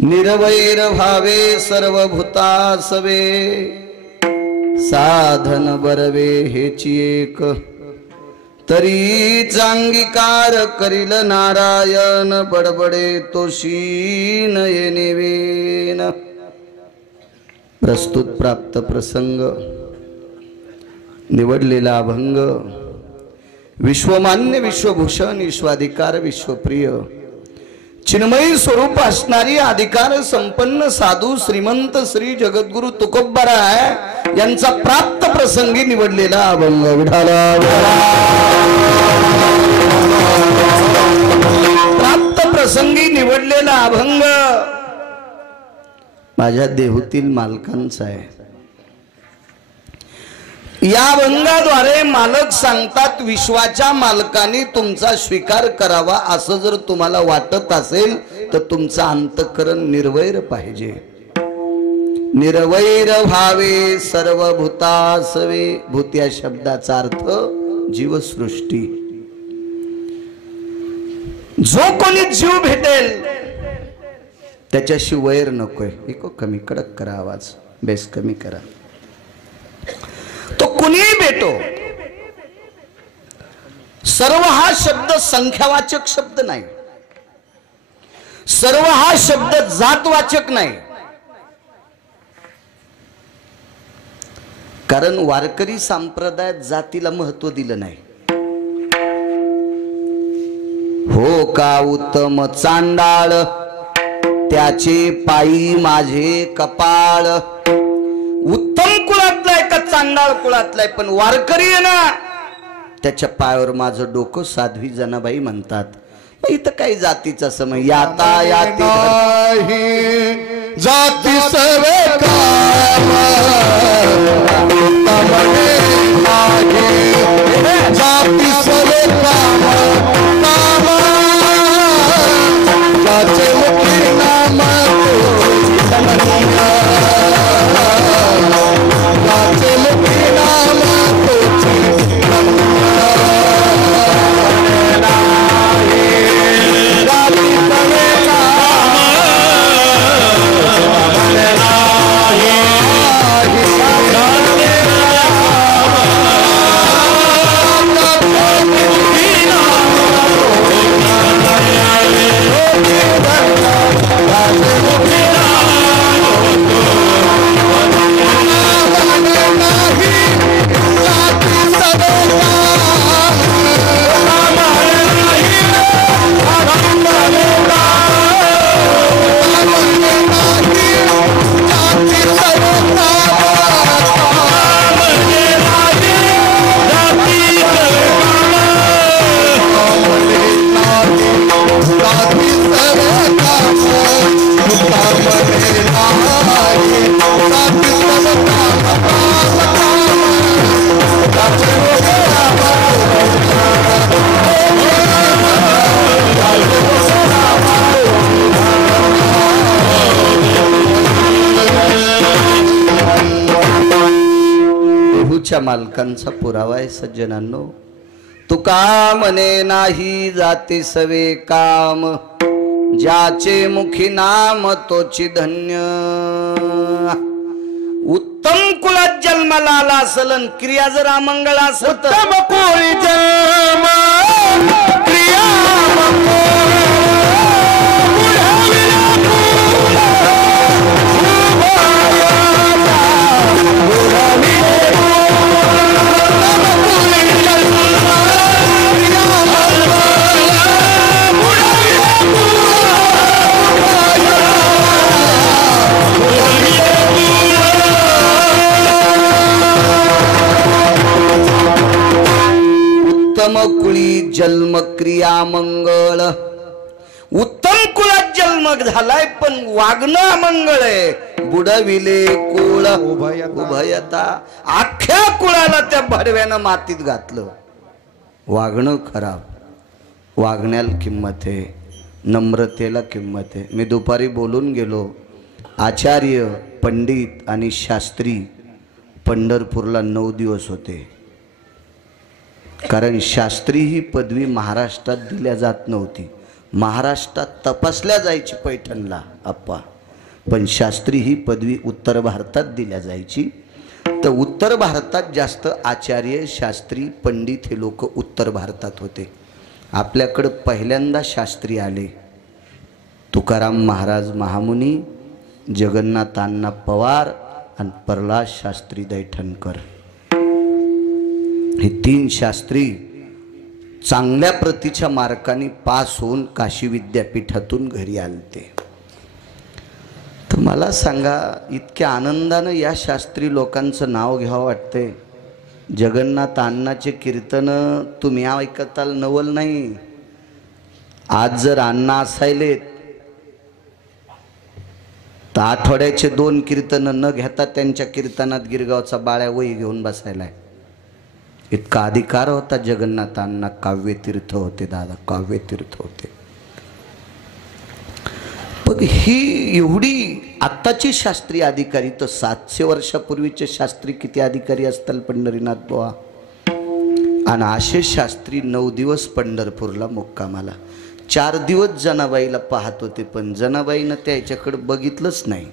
निरवैर भावे सर्वभूतासवे साधन बरवे हेची एक तरी चांगिकार करील नारायण बडबडे तोषीन येनेवेन। प्रस्तुत प्राप्त प्रसंग निवडलेला अभंग विश्वमान्य विश्वभूषण विश्वाधिकार विश्वप्रिय चिन्मयी स्वरूप असणारी अधिकार संपन्न साधू श्रीमंत श्री जगद्गुरु तुकोबराय यांचा प्राप्त प्रसंगी निवडलेला अभंग विठाला प्राप्त प्रसंगी निवडलेला अभंग माझ्या देहूतील मालकांचा आहे। या अभंगाद्वारे मालक सांगतात विश्वाच्या मालकाने तुमचा स्वीकार करावा असं जर तुम्हाला वाटत असेल तर तुमचं अंतःकरण निर्वैर पाहिजे। निर्वैर भावे सर्वभूतासवे भूत या शब्दाचा अर्थ जीवसृष्टी। जो कोणी जीव भेटेल त्याच्याशी वैर नकोय। एक कमी कडक करा आवाज बेस कमी करा। तो कुणीही भेटो सर्व हा शब्द संख्यावाचक शब्द नाही। सर्व हा शब्द जातवाचक नाही। कारण वारकरी संप्रदायात जातीला महत्व दिलं नाही। हो का उत्तम चांडाळ त्याचे पायी माझे कपाळ। उत्तम कुळातलाय का चांडाळ कुळातलाय पण वारकरी आहे ना त्याच्या पायावर माझं डोकं साध्वी जनाबाई म्हणतात। इथं काही जातीचा समय याता याती जाती सवे जाती सवे मालकांचा पुरावा आहे सज्जनांनो। तुका म्हणे नाही जाती सवे काम ज्याचे मुखी नाम तोची धन्य। उत्तम कुळात जन्माला आला असेल क्रिया जर अमंगळ असेल उत्तम कुळी जन्म क्रिया उत्तम कुळी जन्म क्रिया मंगळ। उत्तम कुळात जन्म झालाय पण वागणं अमंगळ आहे। बुडविले कुळ उभयता अख्ख्या कुळाला त्या भडव्यानं मातीत घातलं। वागणं खराब, वागण्याला किंमत आहे, नम्रतेला किंमत आहे। मी दुपारी बोलून गेलो आचार्य पंडित आणि शास्त्री पंढरपूरला 9 दिवस होते। कारण शास्त्री ही पदवी महाराष्ट्रात दिल्या जात नव्हती। महाराष्ट्रात तपासल्या जायची पैठणला आप्पा, पण शास्त्री ही पदवी उत्तर भारतात दिल्या जायची. तर उत्तर भारतात जास्त आचार्य शास्त्री पंडित हे लोक उत्तर भारतात होते. आपल्याकडं पहिल्यांदा शास्त्री आले तुकाराम महाराज महामुनी, जगन्नाथ अण्णा पवार आणि प्रल्हाद शास्त्री दैठणकर. हे तीन शास्त्री चांगल्या प्रतीच्या मार्काने पास होऊन काशी विद्यापीठातून घरी आलते. तर मला सांगा, इतक्या आनंदानं या शास्त्री लोकांचं नाव घ्यावं वाटतंय. जगन्नाथ अण्णाचे कीर्तन तुम्ही ऐकताल नवल नाही. आज जर अण्णा असायले तर आठवड्याचे 2 कीर्तन न घेता त्यांच्या कीर्तनात गिरगावचा बाळ्या वही घेऊन बसायलाय. इतका अधिकार होता जगन्नाथांना. काव्यतीर्थ होते दादा, काव्यतीर्थ होते. पण ही एवढी आत्ताची शास्त्री अधिकारी, तर 700 वर्षापूर्वीचे शास्त्री किती अधिकारी असतील पंढरीनाथ बुवा. आणि असे शास्त्री 9 दिवस पंढरपूरला मुक्कामाला. 4 दिवस जनाबाईला पाहत होते, पण जनाबाईनं त्याच्याकडे बघितलंच नाही.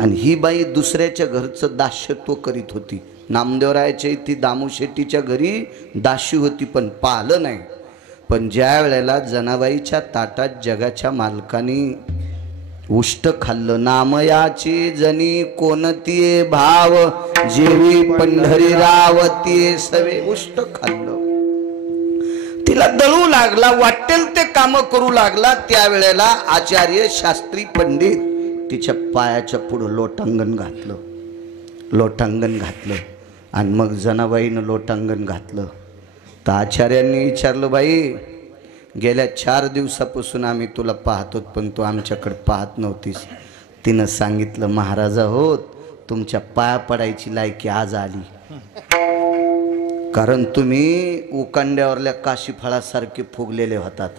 आणि ही बाई दुसऱ्याच्या घरचं दास्यत्व करीत होती. नामदेवरायाच्या इथे दामू शेट्टीच्या घरी दाशी होती, पण पाहिलं नाही. पण ज्या वेळेला जनाबाईच्या ताटात जगाच्या मालकानी उष्ट खाल्लं, नामयाची जनी कोणतीये भाव, जेवी पंढरी रावतीये सवे, उष्ट खाल्लं. तिला दळू लागला, वाटेल ते काम करू लागला. त्यावेळेला आचार्य शास्त्री पंडित तिच्या पायाच्या पुढं लोटांगण घातलं, लोटांगण घातलं. आणि मग जनाबाईनं लोटांगण घातलं. तर आचार्यांनी विचारलं, बाई गेल्या 4 दिवसापासून आम्ही तुला पाहतो, पण तू आमच्याकडे पाहत नव्हतीस. तिनं सांगितलं, महाराजा होत तुमच्या पाया पडायची लायकी आज आली. कारण तुम्ही उकांड्यावरल्या काशीफळासारखे फुगलेले होतात.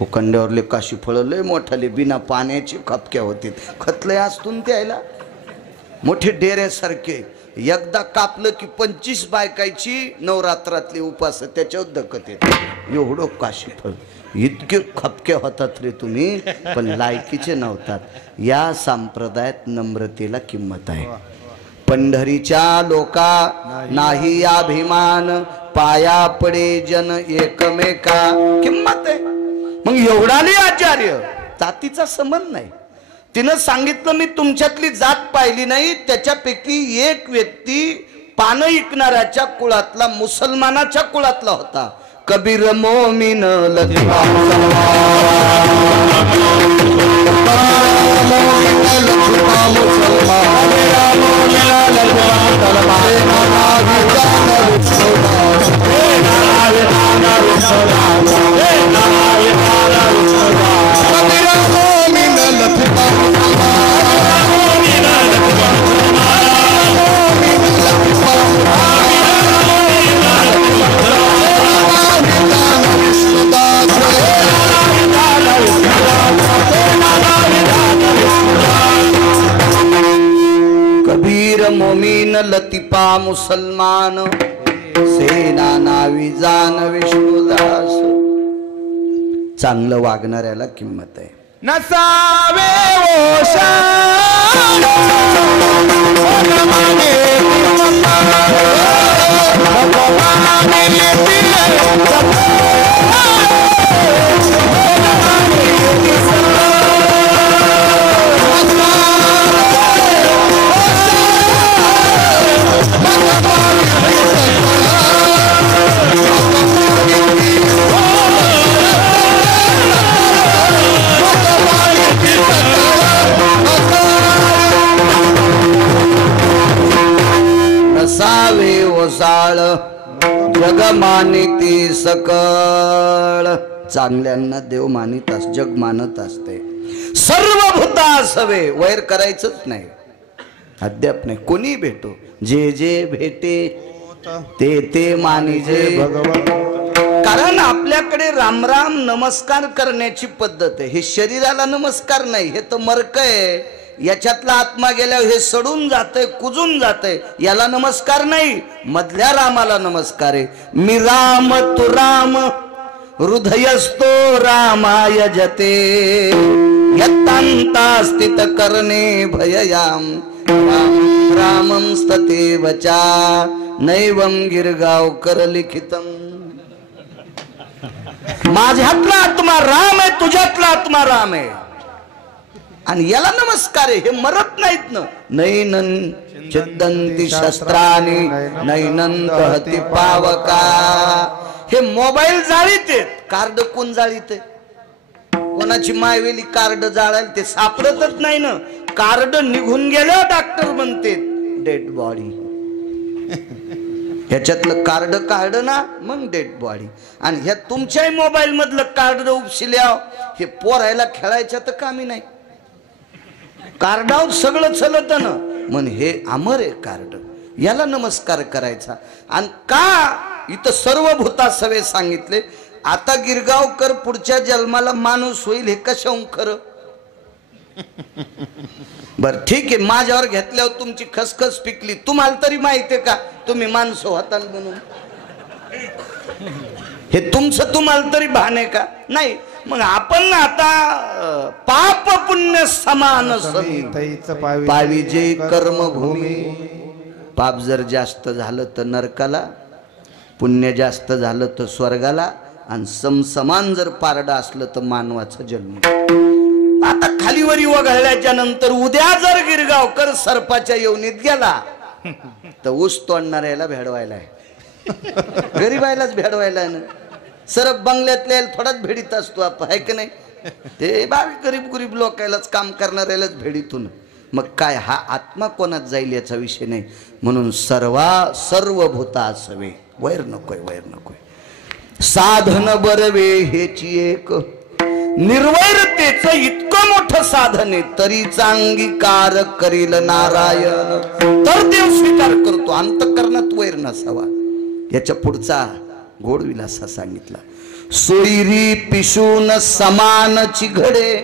उकांड्यावरले काशीफळ लय मोठाले बिना पाण्याची खपक्या होते, खतले असतून त्याला मोठे डेऱ्यासारखे. एकदा कापलं की 25 बायकायची नवरात्रातले उपास त्याच्यावर दकत येते. एवढं काशीफळ, इतके खपक्या होतात रे तुम्ही, पण लायकीचे नव्हतात. या संप्रदायात नम्रतेला किंमत आहे. पंढरीच्या लोका नाही अभिमान, पाया पडे जन एकमेका, किंमत आहे. मग एवढाले आचार्य, जातीचा संबंध नाही. तिनं सांगितलं, मी तुमच्यातली जात पाहिली नाही. त्याच्यापैकी एक व्यक्ती पानं विकणाऱ्याच्या कुळातला, मुसलमानाच्या कुळातला होता. कबीर मोमीन लतिफा कबीर मोमीन लतिफा मुसलमान, सेना नावी जान विष्णुदास. चांगलं वागणाऱ्याला किंमत आहे. नसावे नसावे ओसाळ जग मानिती सकळ. चांगल्यांना देव मानित अस, जग मानत असते. सर्व भूता असावे, वैर करायचंच नाही. अद्याप नाही, कोणी भेटो, जे जे भेटे ते ते मानिजे भगवान. कारण आपल्याकडे राम राम नमस्कार करण्याची पद्धत आहे. हे शरीराला नमस्कार नाही, हे तर मर्क आहे. याच्यातला आत्मा गेल्यावर हे सडून जातंय, कुजून जातंय. याला नमस्कार नाही, मधल्या रामाला नमस्कार आहे. मी राम तू राम, हृदयस्थो रामाय जते यत्तांता स्थित करणे भययाम रामं स्तते वचा नैवं गिरगावकर लिखितम. माझ्यातला आत्मा राम आहे, तुझ्यातला आत्मा राम आहे. आणि याला नमस्कार आहे. हे मरत नाहीत ना. नैनन चिद्दंती शस्त्रानी नैनन दहती पावका. हे मोबाईल जाळीते, कार्ड कोण जाळीते? कोणाची मायवेली कार्ड जाळायला ते सापडतच नाही ना. कार्ड निघून गेल्यावर डॉक्टर म्हणते डेड बॉडी. ह्याच्यातलं कार्ड काढ ना मग डेड बॉडी. आणि ह्या तुमच्याही मोबाईल मधलं कार्ड उपशिल्या हे पोरायला खेळायच्या तर कामी नाही. कार्डावर सगळं चलत ना. म्हण हे अमर आहे कार्ड, याला नमस्कार करायचा. आणि का इथं सर्व भूतासवे सांगितले. आता गिरगावकर पुढच्या जन्माला माणूस होईल हे कशाहून खरं? बर ठीक आहे, माझ्यावर घेतल्यावर तुमची खसखस पिकली. तुम्हाला तरी माहितीये का तुम्ही माणसं होता म्हणून? हे तुमचं तुम्हाला तरी भान आहे का? नाही. मग आपण आता पाप पुण्य समान पाविजे कर्मभूमी. पाप जर जास्त झालं तर नरकाला, पुण्य जास्त झालं तर स्वर्गाला, आणि समसमान जर पारडा असलं तर मानवाचा जन्म. आता खालीवरी वगळल्याच्या नंतर उद्या जर गिरगावकर सर्पाच्या योनीत गेला तर ऊस तोडणाऱ्याला भेडवायला आहे, गरीबायलाच भेडवायला आहे ना. सरप बंगल्यातल्या थोडाच भेडीत असतो आपण, आहे की नाही? ते बारीक गरीब लोकायलाच काम करणाऱ्यालाच भेडीतून. मग काय हा आत्मा कोणात जाईल याचा विषय नाही. म्हणून सर्व भूता असावे, वैर नकोय, वैर नकोय. साधन बरवे हेची एक निर्वैरतेचं इतकं मोठं साधन आहे, तरी अंगीकार करील नारायण. तर देव स्वीकार करतो. अंतःकरणात वैर नसावा. याच्या पुढचा गोड विलासा सांगितला. सोयरी पिशून समानची घडे.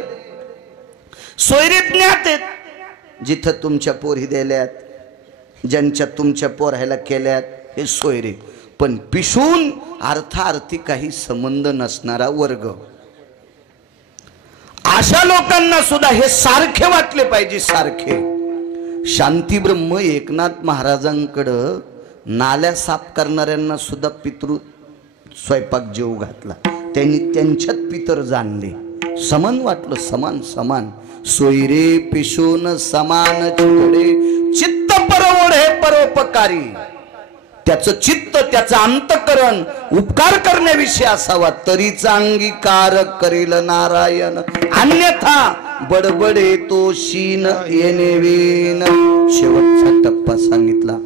सोयरीत ज्ञात आहेत, जिथं तुमच्या पोरी दिल्यात, ज्यांच्या तुमच्या पोरायला केल्यात, हे सोयरे. पण पिशून अर्थार्थी काही संबंध नसणारा वर्ग, अशा लोकांना सुद्धा हे सारखे वाटले पाहिजे. सारखे. शांती ब्रह्म एकनाथ महाराजांकडं नाल्या साफ करणाऱ्यांना सुद्धा पितृ स्वयंपाक जेव घातला. त्यांनी त्यांच्यात पितर जाणले. समान वाटलं, समान समान. सोयरे पिशून समान चिकडे चित्त परवडे परोपकारी. त्याचं चित्त, त्याचं अंतःकरण उपकार करण्याविषयी असावा, तरीचा अंगीकार करील नारायण. अन्यथा बडबडे तो शीन येणे वेन. शेवटचा टप्पा सांगितला.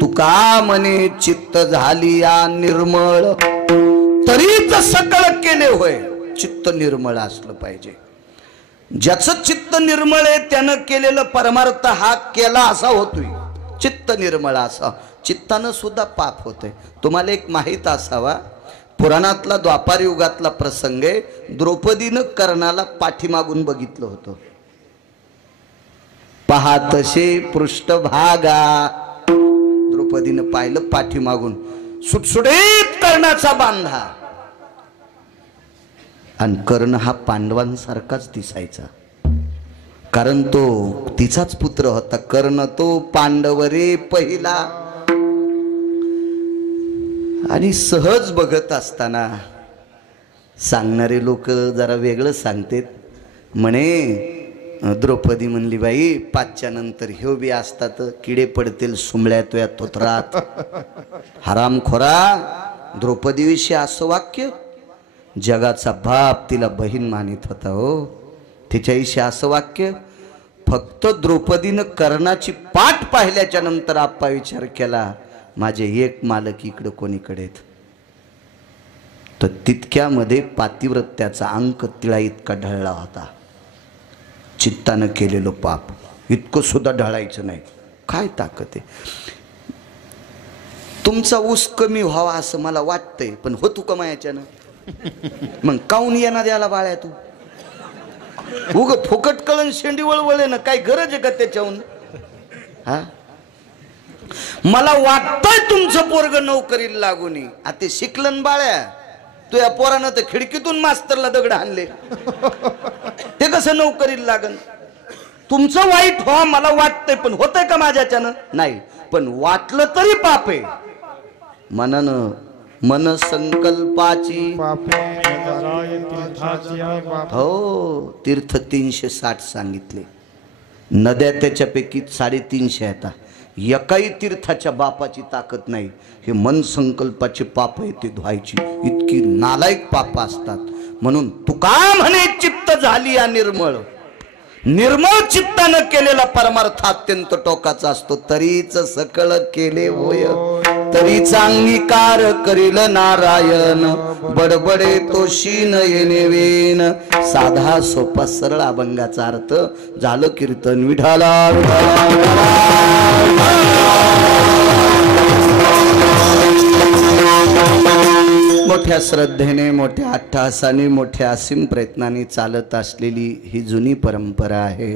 तुका मने चित्त झाली या निर्मळ, तरीच सकळ केले होय. चित्त निर्मळ असलं पाहिजे. ज्याचं चित्त निर्मळ आहे त्यानं केलेलं परमार्थ हा केला असा होतोय. चित्त निर्मळ असा. चित्तानं सुद्धा पाप होते. तुम्हाला एक माहित असावा, पुराणातला द्वापार युगातला प्रसंग आहे. द्रौपदीनं कर्णाला पाठीमागून बघितलं होतं. पाहतसे पृष्ठभागा. द्रौपदीनं पाहिलं पाठीमागून, सुटसुटीत कर्णाचा बांधा. आणि कर्ण हा पांडवांसारखाच दिसायचा, कारण तो तिचाच पुत्र होता. कर्ण तो पांडवरे पहिला. आणि सहज बघत असताना सांगणारे लोक जरा वेगळं सांगतात. म्हणे द्रौपदी म्हणली, बाई 5च्या नंतर ह्यो बी असतात किडे पडतील सुमळ्यात या तोत्रात. हरामखोरा. द्रौपदीविषयी असं वाक्य. जगाचा बाप तिला बहीण मानित होता हो. तिच्याविषयी असं वाक्य. फक्त द्रौपदीनं कर्णाची पाठ पाहिल्याच्या नंतर आप्पा विचार केला, माझे एक मालक इकडं कोणीकडे आहेत. तर तितक्यामध्ये पातिव्रत्याचा अंक तिळा इतका ढळला होता. चित्तानं केलेलं पाप इतकं सुद्धा ढळायचं नाही. काय ताकद आहे. तुमचा ऊस कमी व्हावा असं मला वाटतंय, पण होतो का मायाच्यानं? मग काऊन येणार याला बाळ्या तू? उग फुकट कळण शेंडी वळवळे ना, काय गरज आहे का त्याच्याहून? हा, मला वाटतंय तुमचं पोरग नोकरीला लागून. आता शिकलन बाळ्या, तू या पोरानं तर खिडकीतून मास्तरला दगड आणले, ते कसं नोकरीला लागन? तुमचं वाईट हो मला वाटतंय, पण होतंय का माझ्याच्यानं? नाही, पण वाटलं तरी पाप आहे. मन संकल्पाची हो तीर्थ 360 सांगितले. नद्या त्याच्यापैकी 350 येतात. एकाही तीर्थाच्या बापाची ताकद नाही हे मन संकल्पाचे पाप आहे ते धुवायची. इतकी नालायक पाप असतात. म्हणून तुका म्हणे चित्त झाली या निर्मळ. निर्मळ चित्तानं केलेला परमार्थ अत्यंत टोकाचा असतो. तरीच सकळ केले होय तरीच अंगीकार करील नारायण. बडबडे तोशी नयने वेन. साधा सोपा सरळ अभंगाचा अर्थ झालं कीर्तन विठाला. मोठ्या श्रद्धेने मोठ्या अट्टहासाने मोठ्या असीम प्रयत्नाने चालत असलेली ही जुनी परंपरा आहे.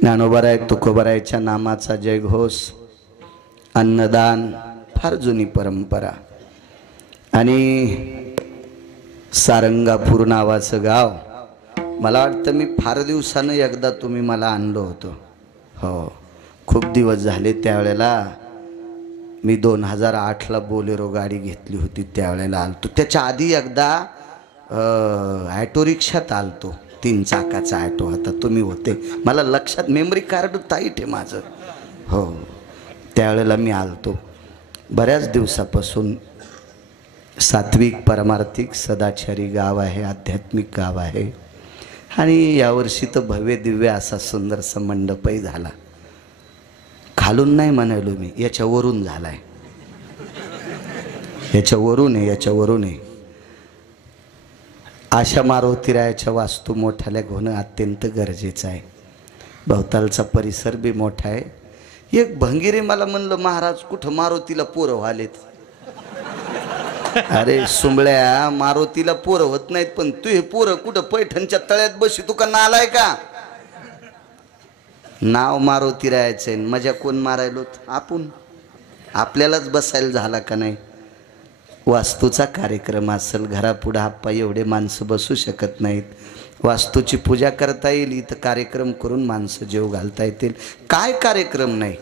ज्ञानोबाराय तुकोबारायच्या नामाचा जयघोष, अन्नदान फार जुनी परंपरा. आणि सारंगापूर नावाचं गाव, मला वाटतं मी फार दिवसानं एकदा तुम्ही मला आणलं होतं. हो खूप दिवस झाले. त्यावेळेला मी 2008ला बोलेरो गाडी घेतली होती, त्यावेळेला आलतो. त्याच्या आधी एकदा ॲटो रिक्षात आलतो. 3 चाकाचा ॲटो होता, तुम्ही होते. मला लक्षात, मेमरी कार्ड टाईट आहे माझं. हो त्यावेळेला मी आलतो. बऱ्याच दिवसापासून सात्विक परमार्थिक सदाचारी गाव आहे, आध्यात्मिक गाव आहे. आणि यावर्षी तर भव्य दिव्य असा सुंदरसा मंडपही झाला. खालून नाही म्हणालो मी, याच्यावरून झालाय. याच्यावरून आहे. अशा मारुतीरायाच्या वास्तू मोठ्याला होणं अत्यंत गरजेचं आहे. भवतालचा परिसर बी मोठा आहे. एक भंगिरे मला म्हणलं, महाराज कुठं मारुतीला पोरं व्हालेत. अरे सुंबळ्या, मारुतीला पोरं होत नाहीत, पण तू हे पोरं कुठं पैठणच्या तळ्यात बशी, तू का नालाय का? नाव मारुती राहायचंय, मजा कोण मारायलो? आपण. आपल्यालाच बसायला झाला का नाही? वास्तूचा कार्यक्रम असेल, घरापुढं आप्पा एवढे माणसं बसू शकत नाहीत. वास्तूची पूजा करता येईल, इथं कार्यक्रम करून माणसं जेव घालता येतील. काय कार्यक्रम नाही?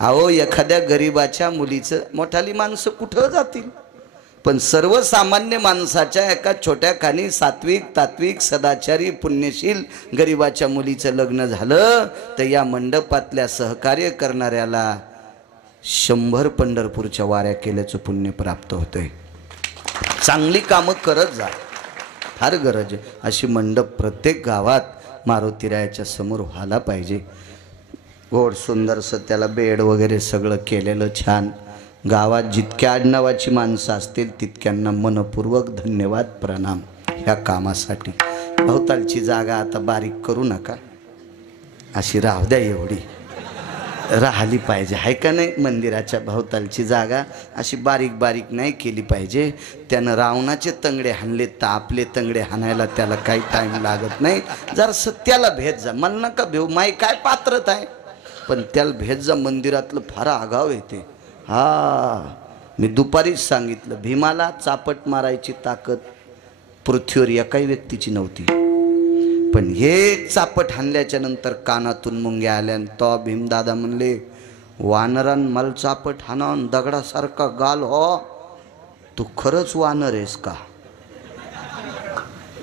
अहो एखाद्या गरीबाच्या मुलीचं, मोठाली माणसं कुठं जातील, पण सर्वसामान्य माणसाच्या एका छोट्या खाणी सात्विक तात्विक सदाचारी पुण्यशील गरीबाच्या मुलीचं लग्न झालं तर या मंडपातल्या सहकार्य करणाऱ्याला 100 पंढरपूरच्या वाऱ्या केल्याचं पुण्य प्राप्त होतंय. चांगली कामं करत जा, फार गरज आहे. अशी मंडप प्रत्येक गावात मारुतीरायाच्या समोर व्हायला पाहिजे. गोड सुंदरसं त्याला बेड वगैरे सगळं केलेलं छान. गावात जितक्या आडनावाची माणसं असतील तितक्यांना मनपूर्वक धन्यवाद प्रणाम ह्या कामासाठी. भवतालची जागा आता बारीक करू नका, अशी राहू द्या, एवढी राहिली पाहिजे आहे का नाही? मंदिराच्या भवतालची जागा अशी बारीक बारीक नाही केली पाहिजे. त्यानं रावणाचे तंगडे हाणले तर आपले तंगडे हाणायला त्याला काही टाईम लागत नाही. जरा सत्याला भेट जा, मला नका भेऊ, माई काय पात्रता आहे, पण त्याला भेट जा. मंदिरातलं फार आगाव येते. मी दुपारीच सांगितलं, भीमाला चापट मारायची ताकद पृथ्वीवर एकाही व्यक्तीची नव्हती, पण हे चापट हाणल्याच्या नंतर कानातून मुंग्या आल्या. तो भीमदादा म्हणले, वानरान मला चापट हाणून दगडासारखा गाल हो, तू खरंच वानर आहेस का?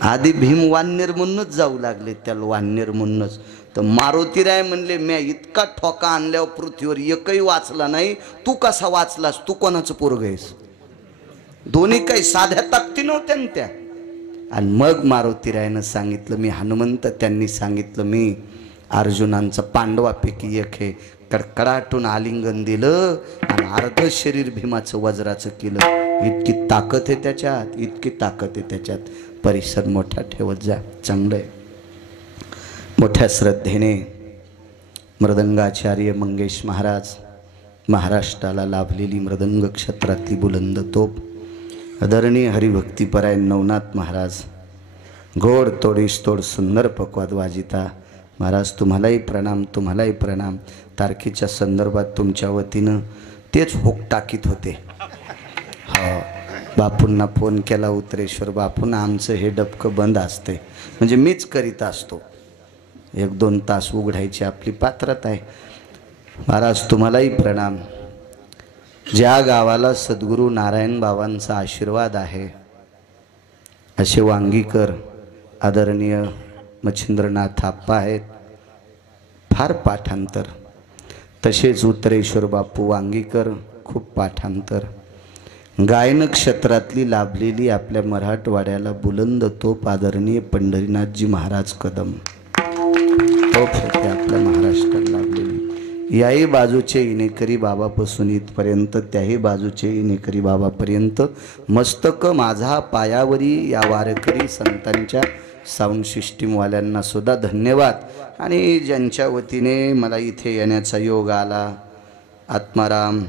आधी भीम वानर म्हणूनच जाऊ लागले, त्याला वानर म्हणूनच. तर मारुतीराय म्हणले, म्या इतका ठोका आणल्यावर पृथ्वीवर एकही वाचला नाही, तू कसा वाचलास? तू कोणाचं पोरग आहेस? दोन्ही काही साध्या ताकदी नव्हत्या ना त्या. आणि मग मारुतीरायनं सांगितलं मी हनुमंत, त्यांनी सांगितलं मी अर्जुनांचा पांडवापैकी एक आहे. कडकडाटून आलिंगन दिलं आणि अर्ध शरीर भीमाचं वज्राचं केलं. इतकी ताकद आहे त्याच्यात, इतकी ताकद आहे त्याच्यात. परिसर मोठा ठेवत जा, चांगलं आहे. मोठ्या श्रद्धेने मृदंगाचार्य मंगेश महाराज, महाराष्ट्राला लाभलेली मृदंग क्षेत्रातली बुलंद तोप, आदरणीय हरिभक्तीपरायण नवनाथ महाराज, गोड तोडीस तोड सुंदर पक्वाद वाजिता महाराज, तुम्हालाही प्रणाम, तुम्हालाही प्रणाम. तारखेच्या संदर्भात तुमच्या वतीनं तेच होक टाकीत होते. हो बापूंना फोन केला उतरेश्वर बापून आमचं हे डबकं बंद असते म्हणजे मीच करीत असतो 1-2 तास उघडायची आपली पात्रता आहे। महाराज तुम्हालाही प्रणाम। ज्या गावाला सद्गुरू नारायण बाबांचा आशीर्वाद आहे असे वांगीकर आदरणीय मच्छिंद्रनाथ आप्पा आहेत, फार पाठांतर। तसेच उत्तरेश्वर बापू वांगीकर खूप पाठांतर। गायन क्षेत्रातली लाभलेली आपल्या मराठवाड्याला बुलंद तोप आदरणीय पंढरीनाथजी महाराज कदम तोप होते आपल्या महाराष्ट्राला लाभलेली। याही बाजूचे इनेकरी बाबापासून इथपर्यंत त्याही बाजूचे इनेकरी बाबापर्यंत मस्तक माझा पायावरी या वारकरी संतांच्या साऊंड सिस्टीमवाल्यांना सुद्धा धन्यवाद। आणि ज्यांच्या वतीने मला इथे येण्याचा योग आला, आत्माराम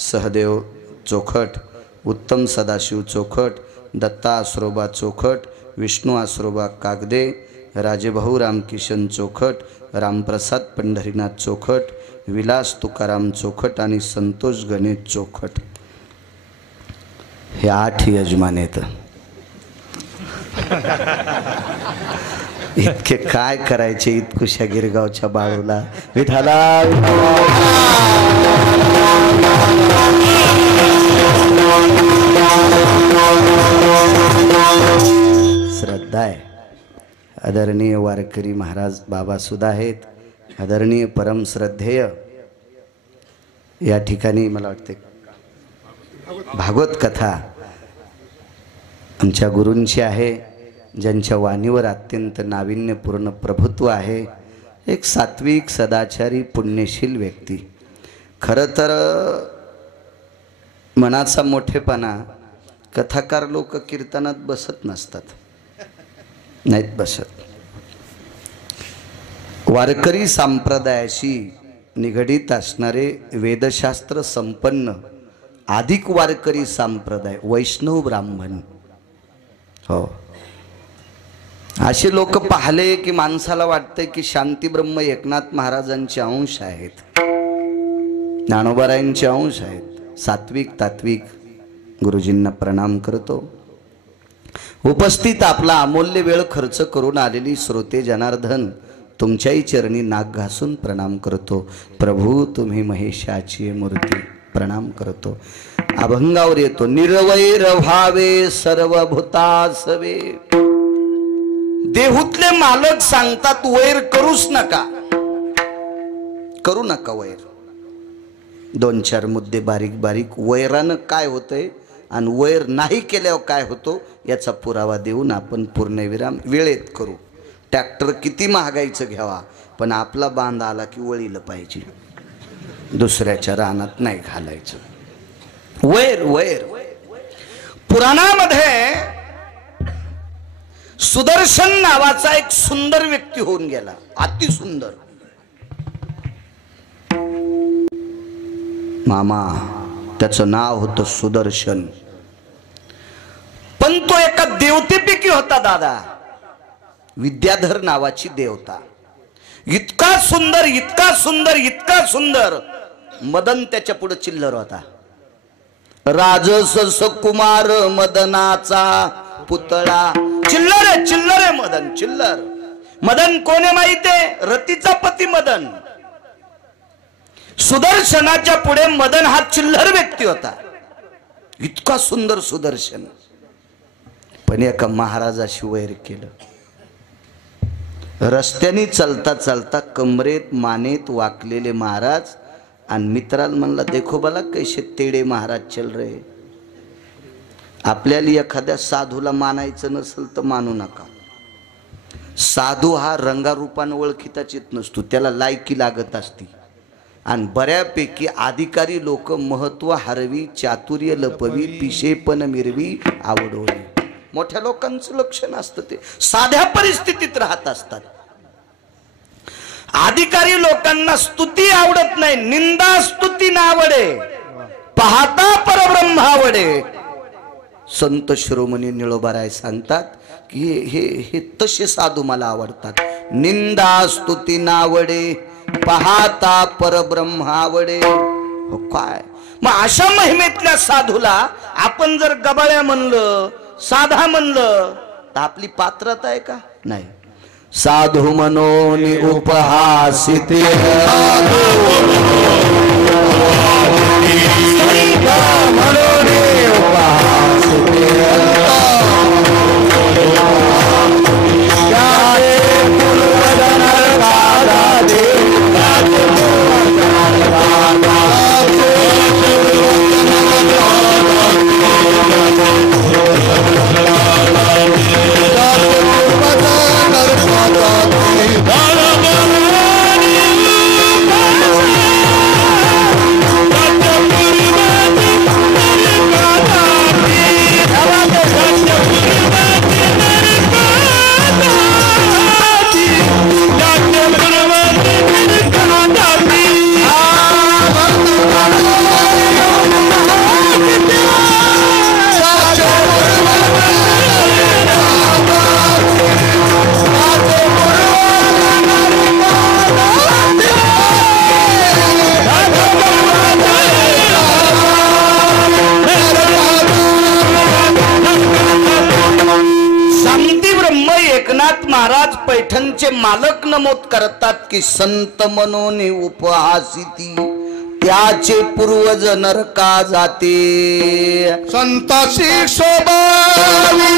सहदेव चोखट, उत्तम सदाशिव चोखट, दत्ता आसरोबा चोखट, विष्णू आसरोबा कागदे, राजेभाऊ रामकिशन चोखट, रामप्रसाद पंढरीनाथ चोखट, विलास तुकाराम चोखट आणि संतोष गणेश चोखट हे 8 यजमान आहेत। इतके काय करायचे इतकुशा गिरगावच्या बाळूला विठाला श्रद्धा आहे। आदरणीय वारकरी महाराज बाबा सुद्धा आहेत, आदरणीय परम श्रद्धेय या ठिकाणी मला वाटते भागवत कथा आमच्या गुरूंची आहे, ज्यांच्या वाणीवर अत्यंत नाविन्यपूर्ण प्रभुत्व आहे। एक सात्विक सदाचारी पुण्यशील व्यक्ती। खरं तर मनाचा मोठेपणा कथाकार लोक कीर्तनात बसत नसतात, नाहीत बसत। वारकरी संप्रदायाशी निगडीत असणारे वेदशास्त्र संपन्न अधिक वारकरी संप्रदाय वैष्णव ब्राह्मण, हो असे लोक पाहिले की माणसाला वाटते की शांती ब्रह्म एकनाथ महाराजांचे अंश आहेत, ज्ञानोबारायांचे अंश आहेत। सात्विक तात्विक गुरुजींना प्रणाम करतो। उपस्थित आपला अमूल्य वेळ खर्च करून आलेली श्रोते जनार्दन तुमच्याही चरणी नाक घासून प्रणाम करतो। प्रभू तुम्ही महेशाची मूर्ती प्रणाम करतो। अभंगावर येतो निर्वैर भावे सर्वभूतासवे। देहूतले मालक सांगतात वैर करूच नका, करू नका वैर। 2-4 मुद्दे बारीक बारीक वैरानं काय होतंय आणि वैर नाही केल्यावर काय होतो याचा पुरावा देऊन आपण पूर्णविराम वेळेत करू। ट्रॅक्टर किती महागाईचं घ्यावा पण आपला बांध आला की वळीलं पाहिजे, दुसऱ्याच्या रानात नाही घालायचं। वैर वैर पुराणामध्ये सुदर्शन नावाचा एक सुंदर व्यक्ती होऊन गेला, अति सुंदर। मामा त्याचं नाव होतं सुदर्शन, पण तो एका देवतेपैकी होता दादा, विद्याधर नावाची देवता। इतका सुंदर इतका सुंदर इतका सुंदर, मदन त्याच्या पुढे चिल्लर होता। राजस कुमार मदनाचा पुतळा, चिल्लर आहे चिल्लर आहे मदन, चिल्लर। मदन कोणे माहितीये? रतीचा पती मदन। सुदर्शनाच्या पुढे मदन हा चिल्लर व्यक्ती होता, इतका सुंदर सुदर्शन। पण एका महाराजाशी वैर केलं। रस्त्याने चलता चलता कमरेत मानेत वाकलेले महाराज आणि मित्राला म्हणला देखो बला कैसे तेडे महाराज चल रहे। आपल्याला एखाद्या साधूला मानायचं नसेल तर मानू नका। साधू हा रंगारूपाने ओळखीताच येत नसतो, त्याला लायकी लागत असती। आणि बऱ्यापैकी अधिकारी लोक महत्व हरवी, चातुर्य लपवी, पिशेपण मिरवी, आवडवली। मोठ्या लोकांचं लक्षण असतं ते साध्या परिस्थितीत राहत असतात। अधिकारी लोकांना स्तुती आवडत नाही, निंदा स्तुती नावडे, पाहता परब्रह्म आवडे। संत शिरोमणी निळोबाराय सांगतात की हे तसे साधू मला आवडतात। निंदा स्तुती नावडे, पाहता परब्रह्म आवडे। हो काय मग अशा महिमेतल्या साधूला आपण जर गबाळ्या म्हणलं, साधा म्हणलं, तर आपली पात्रता आहे का? नाही. साधू म्हणून उपहासिते महाराज पैठणचे मालक नमूद करतात की संत मनोनी उपहासिती त्याचे पूर्वज नरका जाते. संताची शोभावी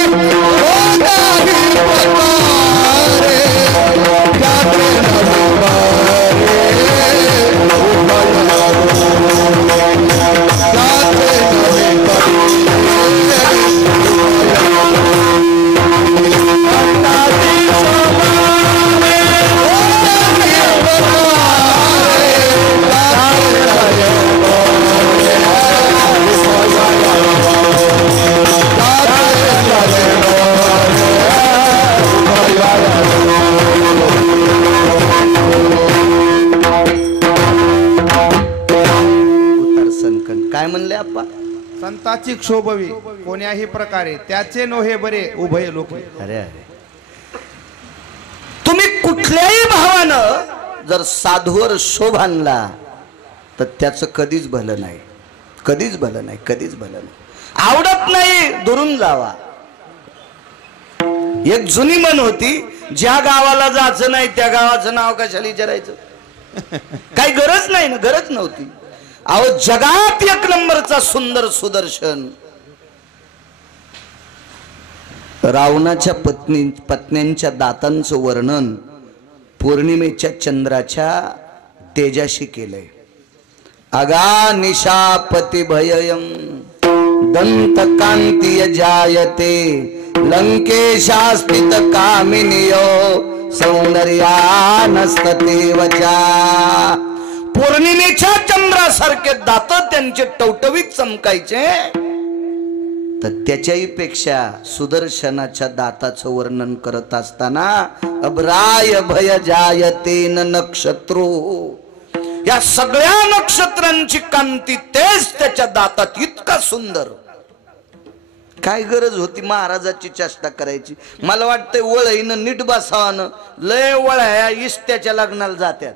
काय म्हणले आप्पा? संताची क्षोभवी कोण्याही प्रकारे त्याचे नोहे बरे उभय लोक. अरे अरे, तुम्ही कुठल्याही भावानं जर साधूवर शोभ आणला तर त्याचं कधीच भलं नाही, कधीच भलं नाही, कधीच भलं नाही. आवडत नाही दुरून जावा. एक जुनी म्हण होती, ज्या गावाला जायचं नाही त्या गावाचं नाव कशाला विचारायचं. काही गरज नाही ना, गरज नव्हती. अहो जगात एक नंबरचा सुंदर सुदर्शन रावणाच्या पत्न्यांच्या दातांचं वर्णन पौर्णिमेच्या चंद्राच्या तेजाशी केलंय. अगा निशापती भययम दंत कांती जायते लंकेशास्थित कामिनियो सौंदर्यानस्तते वचा. पौर्णिमेच्या चंद्रासारखे दात त्यांचे टवटवीत चमकायचे, तर त्याच्याही पेक्षा सुदर्शनाच्या दाताचं वर्णन करत असताना अब्राय भय जायते न नक्षत्रो, या सगळ्या नक्षत्रांची कांती तेच त्याच्या दातात इतका सुंदर. काय गरज होती महाराजाची चेष्टा करायची? मला वाटतंय वळईनं नीट बसावानं लय वळ्या इस्त्याच्या लग्नाला जात्यात.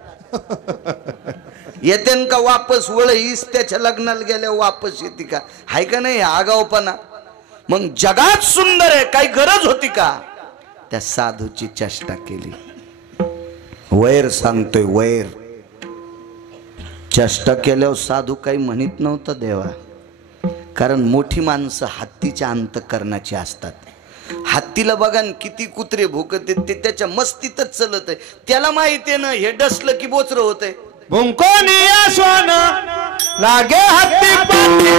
येते का वापस? वळई इस्त्याच्या लग्नाला गेल्या वापस येते का? हाय का नाही आगाऊपणा? मग जगात सुंदर आहे, काही गरज होती का? त्या साधूची चेष्टा केली. वैर सांगतोय वैर. चेष्टा केल्यावर साधू काही म्हणत नव्हता देवा, कारण मोठी माणसं हत्तीच्या अंतकरणाची असतात. हत्तीला बघा किती कुत्रे भुकत ते त्याच्या मस्तीतच चलत आहे. त्याला माहिती आहे ना हे डसलं की बोचर होतंय. भुंकोनी आश्वान लागे हत्ती पाठी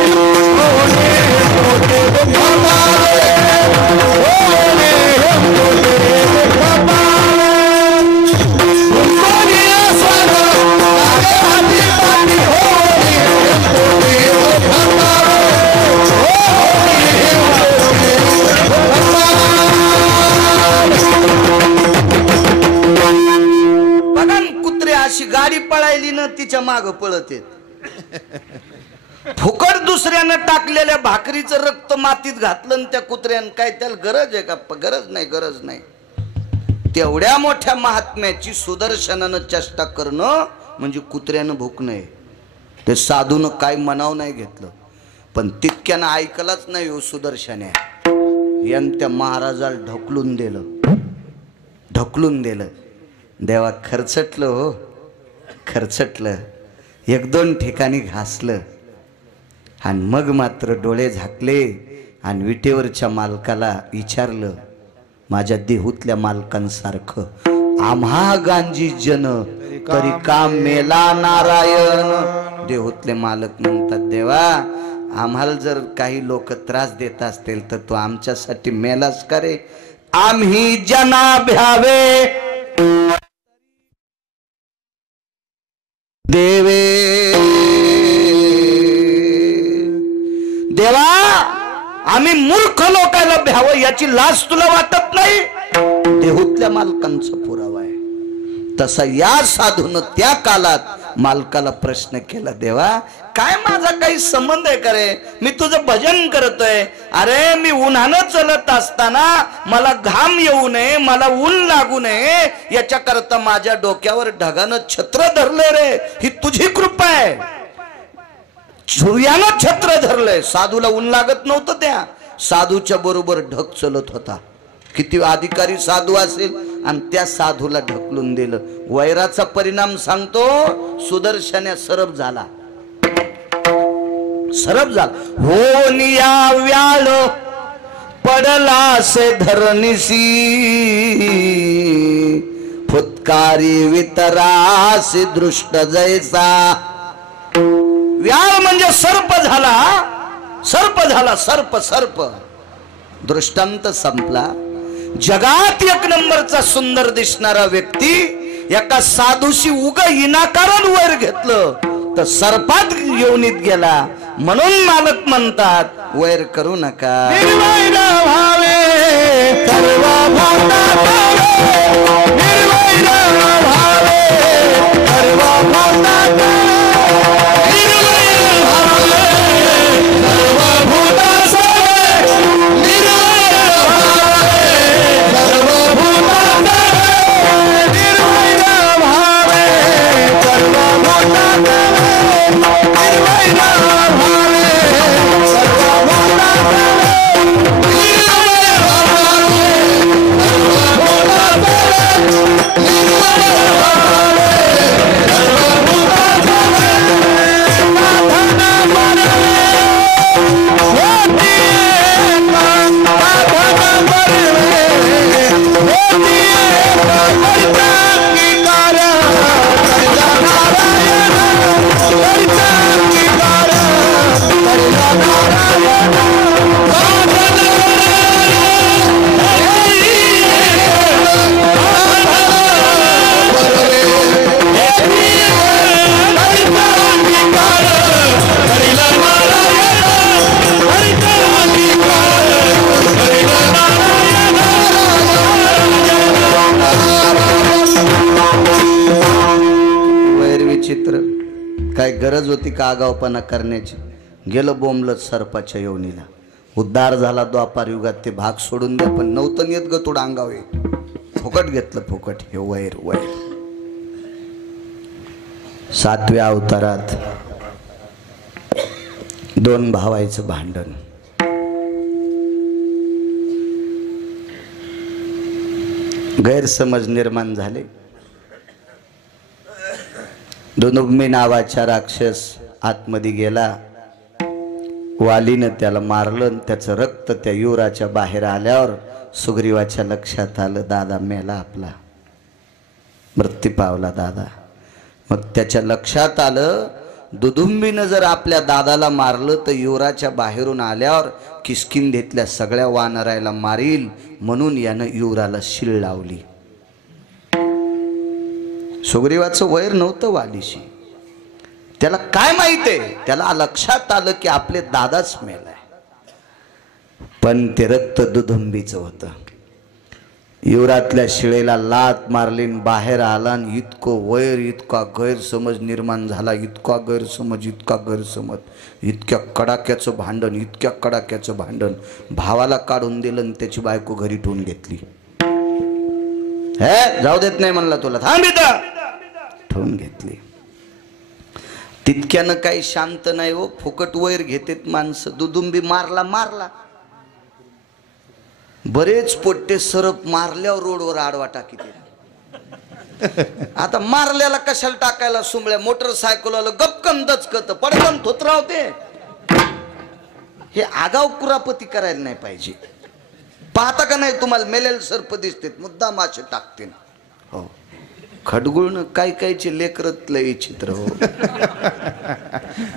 अशी गाडी पळायली ना तिच्या माग पळत येत. फुकट दुसऱ्यानं टाकलेल्या भाकरीचं रक्त मातीत घातलं त्या कुत्र्यानं. काय त्याला गरज आहे का? गरज नाही, गरज नाही. तेवढ्या मोठ्या महात्म्याची सुदर्शनानं चेष्टा करणं म्हणजे कुत्र्यानं भूक नये. ते साधूनं काय मनाव नाही घेतलं, पण तितक्यानं ऐकलाच नाही हो सुदर्शने. त्या महाराजाला ढकलून दिलं. देवा खरचटलं हो, खरचटलं. एक दोन ठिकाणी घासलं आणि मग मात्र डोळे झाकले आणि विटेवरच्या मालकाला विचारलं, माझ्या देहूतल्या मालकांसारखं आम्हा गांजी जन तरी का मेला नारायण. देहूतले मालक म्हणतात, देवा आम्हाला जर काही लोक त्रास देत असतील तर तू आमच्यासाठी मेलास का रे. आम्ही जना भ्यावे देवे. देवा आम्ही मूर्ख लोकांना भ्यावं याची लाज तुला वाटत नाही. देहूतल्या मालकांचा पुरावा आहे. तसा या साधून त्या काळात मालकाला प्रश्न केला, देवा काय माझा काही संबंध आहे करे, मी तुझं भजन करतोय. अरे मी उन्हानं चलत असताना मला घाम येऊ नये, मला ऊन लागू नये याच्याकरता माझ्या डोक्यावर ढगानं छत्र धरले रे. ही तुझी कृपा आहे. सूर्यानं छत्र धरलंय. साधूला ऊन लागत नव्हतं, त्या साधूच्या बरोबर ढग चलत होता. किती अधिकारी साधू असेल आणि त्या साधूला ढकलून दिलं. वैराचा परिणाम सांगतो, सुदर्शन्या सरप झाला. हो निया व्याळ पडला से धरणीसी फुतकारी वितरासी दृष्ट जैसा. व्याळ म्हणजे सर्प झाला. सर्प दृष्टांत संपला. जगात एक नंबरचा सुंदर दिसणारा व्यक्ती एका साधूशी उग इनाकारण वर घेतलं तर सर्पात योनीत गेला. म्हणून मालक म्हणतात वैर करू नका. काय गरज होती का आगावपणा करण्याची. गेलं बोंबलत सर्पाच्या योनीला. उद्धार झाला द्वापार युगात. ते भाग सोडून द्या, पण नव्हतं येत ग तोड अंगावे. फुकट घेतलं फुकट हे वैर. सातव्या अवतारात दोन भावायचं भांडण. गैरसमज निर्माण झाले. दुदुम्बी नावाचा राक्षस आतमध्ये गेला. वालीनं त्याला मारलं. त्याचं रक्त त्या युवराच्या बाहेर आल्यावर सुग्रीवाच्या लक्षात आलं, दादा मेला आपला, मृत्यू पावला दादा. मग त्याच्या लक्षात आलं, दुदुंबीनं जर आपल्या दादाला मारलं तर युवराच्या बाहेरून आल्यावर किष्किंधेतल्या सगळ्या वानरायला मारील, म्हणून यानं युवराला शीळ लावली. सुग्रीवाचं वैर नव्हतं वालीशी. त्याला काय माहित आहे, त्याला लक्षात आलं की आपले दादाच मेलाय, पण ते रक्त दुदुंबीचं होतं. युवरातल्या शिळेला लात मारली, बाहेर आला. इतकं वैर, इतका गैरसमज निर्माण झाला. इतका गैरसमज, इतक्या कडाक्याचं भांडण. भावाला काढून दिलं आणि त्याची बायको घरी ठेवून घेतली. हे जाऊ देत नाही म्हणला तुला, थांब इथं. ठेवून घेतली. तितक्यानं काही शांत नाही हो, फुकट वैर घेतेत माणसं. दुदुंबी मारला बरेच पोट्टे सरप मारल्यावर रोडवर आडवा टाकीते. आता मारल्याला कशाला टाकायला सुमळ्या मोटरसायकलवाला गपकन दचकत पडकन थोतरावते. हे आगाव कुरापती करायला नाही पाहिजे. पाहता का नाही तुम्हाला मेलेल सर्प दिसते मुद्दा मासे टाकते. हो खडगुळनं काय कायचे लेकरत लय चित्र. हो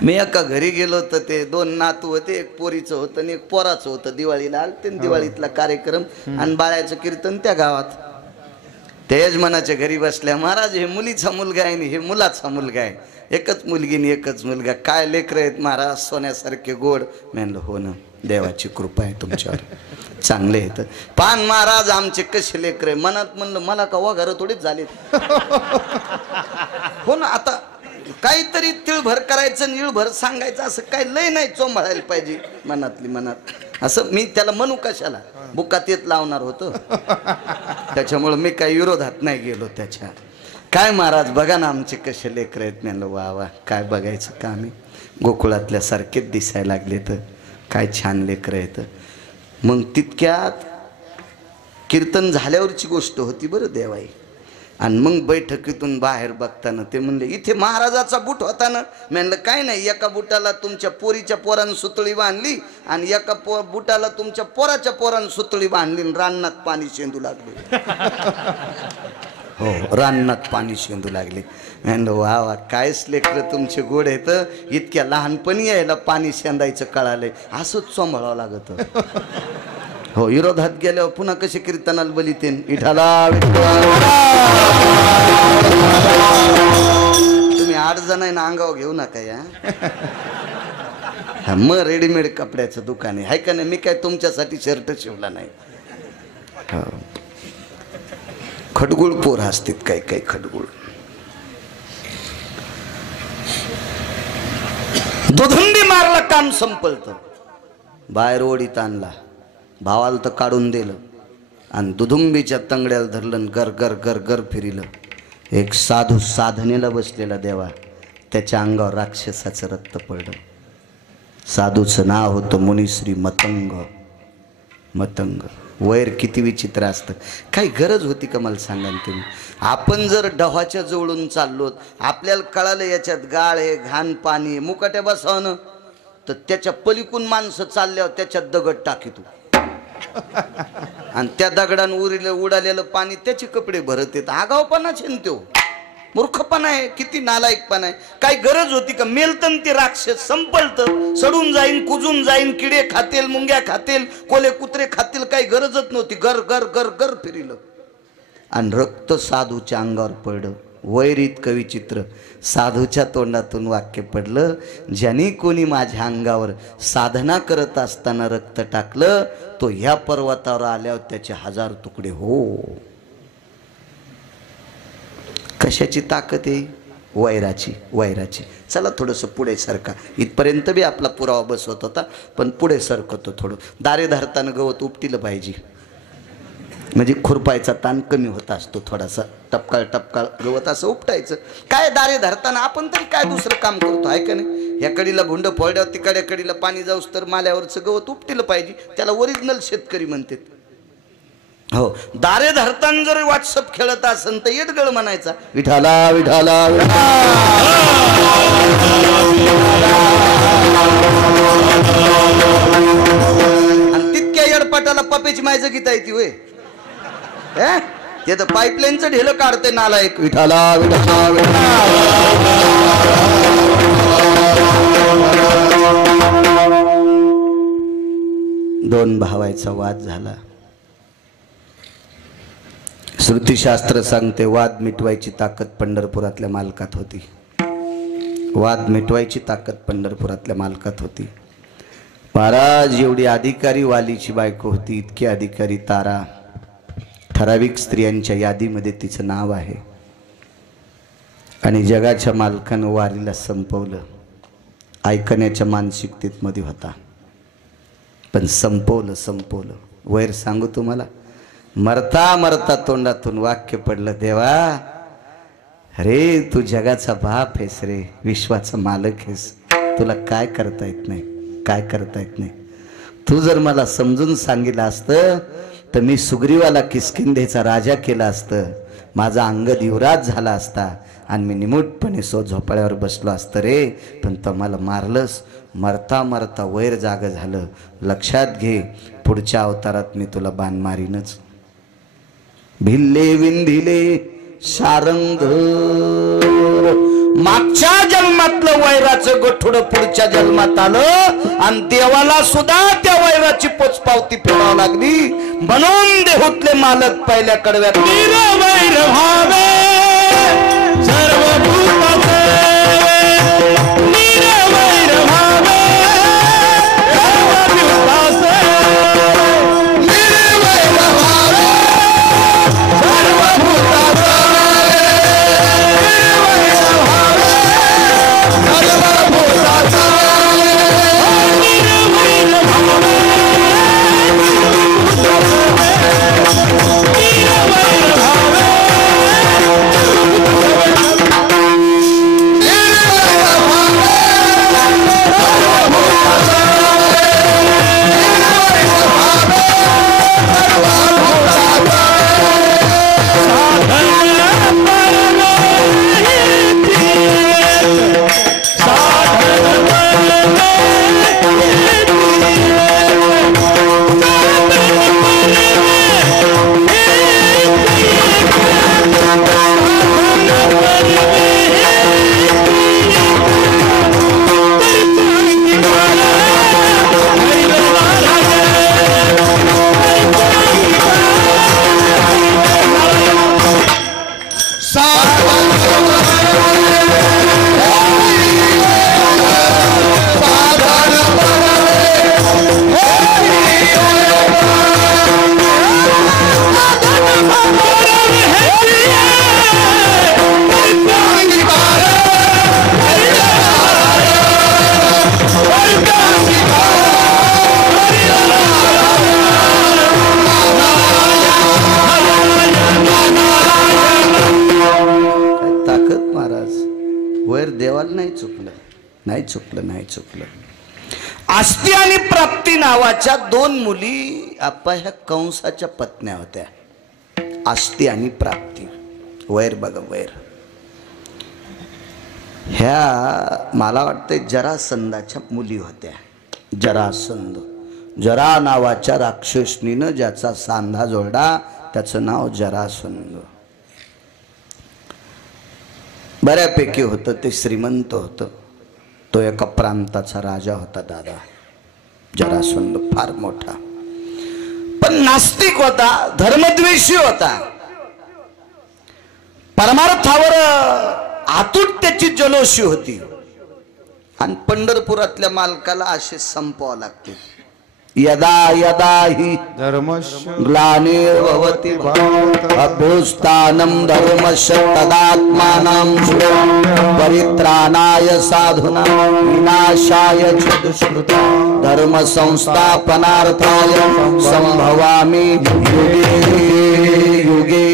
मी एका घरी गेलो तर ते 2 नातू होते, एक पोरीचं होतं आणि एक पोराचं होतं. दिवाळीला आलते, दिवाळीतला कार्यक्रम आणि बाळ्याचं कीर्तन त्या गावात. त्या यजमानाच्या घरी बसल्या, महाराज हे मुलीचा मुलगा आहे आणि हे मुलाचा मुलगा आहे, एकच मुलगी आणि एकच मुलगा, काय लेकर आहेत महाराज सोन्यासारखे गोड. म्हणलं हो ना, देवाची कृपा आहे तुमच्यावर, चांगले आहेत. पान महाराज आमचे कसे लेकर आहे. मनात म्हणलं मला का वा घर थोडीच झाले. हो ना, आता काहीतरी तिळभर करायचं निळभर सांगायचं असं काही लय नाही चोंबाळायला पाहिजे मनातली मनात. असं मी त्याला म्हणू कशाला, बुकात येत लावणार होतो त्याच्यामुळे मी काही विरोधात नाही गेलो त्याच्या. काय महाराज बघा ना आमचे कसे लेकर आहेत. म्हणलं वा वा काय बघायचं का, आम्ही गोकुळातल्या सारखेच दिसायला लागले तर काय छान लेकर आहेत. मग तितक्यात कीर्तन झाल्यावरची गोष्ट होती बरं देवाई. आणि मग बैठकीतून बाहेर बघताना ते म्हणले इथे महाराजाचा बूट होता ना. म्हणलं काय नाही, एका बुटाला तुमच्या पोरीच्या पोरानं सुतळी बांधली आणि एका बुटाला तुमच्या पोराच्या पोरानं सुतळी बांधली आणि रानात पाणी शेंदू लागले. हो रानात पाणी शेंदू लागले. म्हणलं वा वा कायच लेकरं तुमचे गोड आहेत, इतक्या लहानपणी यायला पाणी शेंदायचं कळालंय. असंच सांभाळावं लागत. हो विरोधात गेल्यावर पुन्हा कसे कीर्तनाला बलितेन विठाला तुम्ही 8 जणांना अंगावर घेऊ नका या. मग रेडीमेड कपड्याचं दुकान आहे का नाही. मी काय तुमच्यासाठी शर्ट शिवला नाही. खडगुळ पोर असतात काही काही खडगुळ. दुधुंबी मारला काम संपलत. बाहेर ओढीत आणला, भावाला तर काढून दिलं आणि दुधुंबीच्या तंगड्याला धरलं, गर गर गर गर फिरिलं. एक साधू साधनेला बसलेला देवा, त्याच्या अंगावर राक्षसाचं रक्त पडलं. साधूचं नाव होतं मुनिश्री मतंग. मतंग वैर किती विचित्र असतं. काही गरज होती का मला सांगा तुम्ही. आपण जर डव्हाच्या जवळून चाललो, आपल्याला कळालं याच्यात गाळ आहे घाण पाणी मुकाट्या बसावनं, तर त्याच्या पलीकून माणसं चालल्यावर त्याच्यात दगड टाकीतो आणि त्या दगडान उडालेलं पाणी त्याचे कपडे भरत येत. आगावपणा छेनतो, मूर्खपणा आहे, किती नालायकपणा आहे. काय गरज होती का. मेलतन ते राक्षस संपलत, सडून जाईन कुजून जाईन, किडे खातील मुंग्या खातील कोले कुत्रे खातील, काही गरजच नव्हती. गर गर गर गर फिरिलं आणि रक्त साधूच्या अंगावर पडलं. वैर इतकं विचित्र. साधूच्या तोंडातून वाक्य पडलं, ज्याने कोणी माझ्या अंगावर साधना करत असताना रक्त टाकलं, तो ह्या पर्वतावर आल्यावर त्याचे 1000 तुकडे हो. कशाची ताकद आहे. वैराची. वैराची. चला थोडंसं पुढे सरका. इथपर्यंत बी आपला पुरावा बसवत होता, पण पुढे सरकतो थोडं. दारे धरताना गवत उपटिलं पाहिजे, म्हणजे खुरपायचा ताण कमी होत असतो. थोडासा टपकाळ टपकाळ गवत असं उपटायचं. काय दारे धरताना आपण तरी काय दुसरं काम करतो आहे का नाही. ह्या कडीला भुंड फोडल्यावर तिकडे कडीला पाणी जाऊस तर माल्यावरचं गवत उपटिलं पाहिजे. त्याला ओरिजिनल शेतकरी म्हणतात. हो दारे धरताना जर व्हॉट्सअप खेळत असन तर येडगळ म्हणायचा विठाला विठाला. आणि तितक्या येडपाटाला पपेची मायचं गीता येते होय. ते तर पाईपलाईनचं ढेलं काढते नालायक. विठाला विठाला विठाला. 2 भावांचा वाद झाला. श्रुतीशास्त्र सांगते वाद मिटवायची ताकद पंढरपुरातल्या मालकात होती. वाद मिटवायची ताकद पंढरपुरातल्या मालकात होती. महाराज एवढी अधिकारी वालीची बायको होती, इतकी अधिकारी तारा. ठराविक स्त्रियांच्या यादीमध्ये तिचं नाव आहे. आणि जगाच्या मालकानं वारीला संपवलं. ऐकण्याच्या मानसिकतेत मध्ये होता, पण संपवलं. वैर सांगू तुम्हाला, मरता मरता तोंडातून वाक्य पडलं, देवा अरे तू जगाचा बाप आहेस रे, विश्वाचा मालक आहेस, तुला काय करता येत नाही, काय करता येत नाही. तू जर मला समजून सांगितलं असतं तर मी सुग्रीवाला किष्किंधेचा राजा केला असतं, माझा अंगद युवराज झाला असता आणि मी निमूटपणे झोपाळ्यावर बसलो असतं रे. पण तर मला मारलंस, मरता मरता वैर जाग झालं. लक्षात घे, पुढच्या अवतारात मी तुला बाण मारीनच. भिल्ले विंधिले शारंग, मागच्या जन्मातलं वैराचं गठुड पुढच्या जन्मात आलं आणि देवाला सुद्धा त्या वैराची पोचपावती फेडावं लागली. म्हणून देहूतले मालक पहिल्या कडव्यात वैर भावे सर्वभूताचे, वैर भावे सर्वभूताचे, वैर भावे सर्वभूताचे. नाही चुकलं. आस्ती आणि प्राप्ती नावाच्या दोन मुली आपा ह्या कंसाच्या पत्न्या होत्या. आस्ती आणि प्राप्ती, वैर बघा वैर. ह्या मला वाटतं जरासंधाच्या मुली होत्या. जरासंध, जरा नावाच्या राक्षसनीनं ज्याचा सांधा जोडला त्याचं नाव जरासंध. बऱ्यापैकी होतं, ते श्रीमंत होतं, तो एका प्रांताचा राजा होता दादा. जरासंध फार मोठा, पण नास्तिक होता, धर्मद्वेषी होता. परमार्थावर आतुट त्याची जलोशी होती. आणि पंढरपुरातल्या मालकाला असे संपवावं लागते. यदा यदा हि ग्लानिर्भवति अभ्युत्थानं धर्मस्य तदात्मानं परित्राणाय साधूनां विनाशाय च दुष्कृतां धर्म संस्थापनार्थाय संभवामि युगे युगे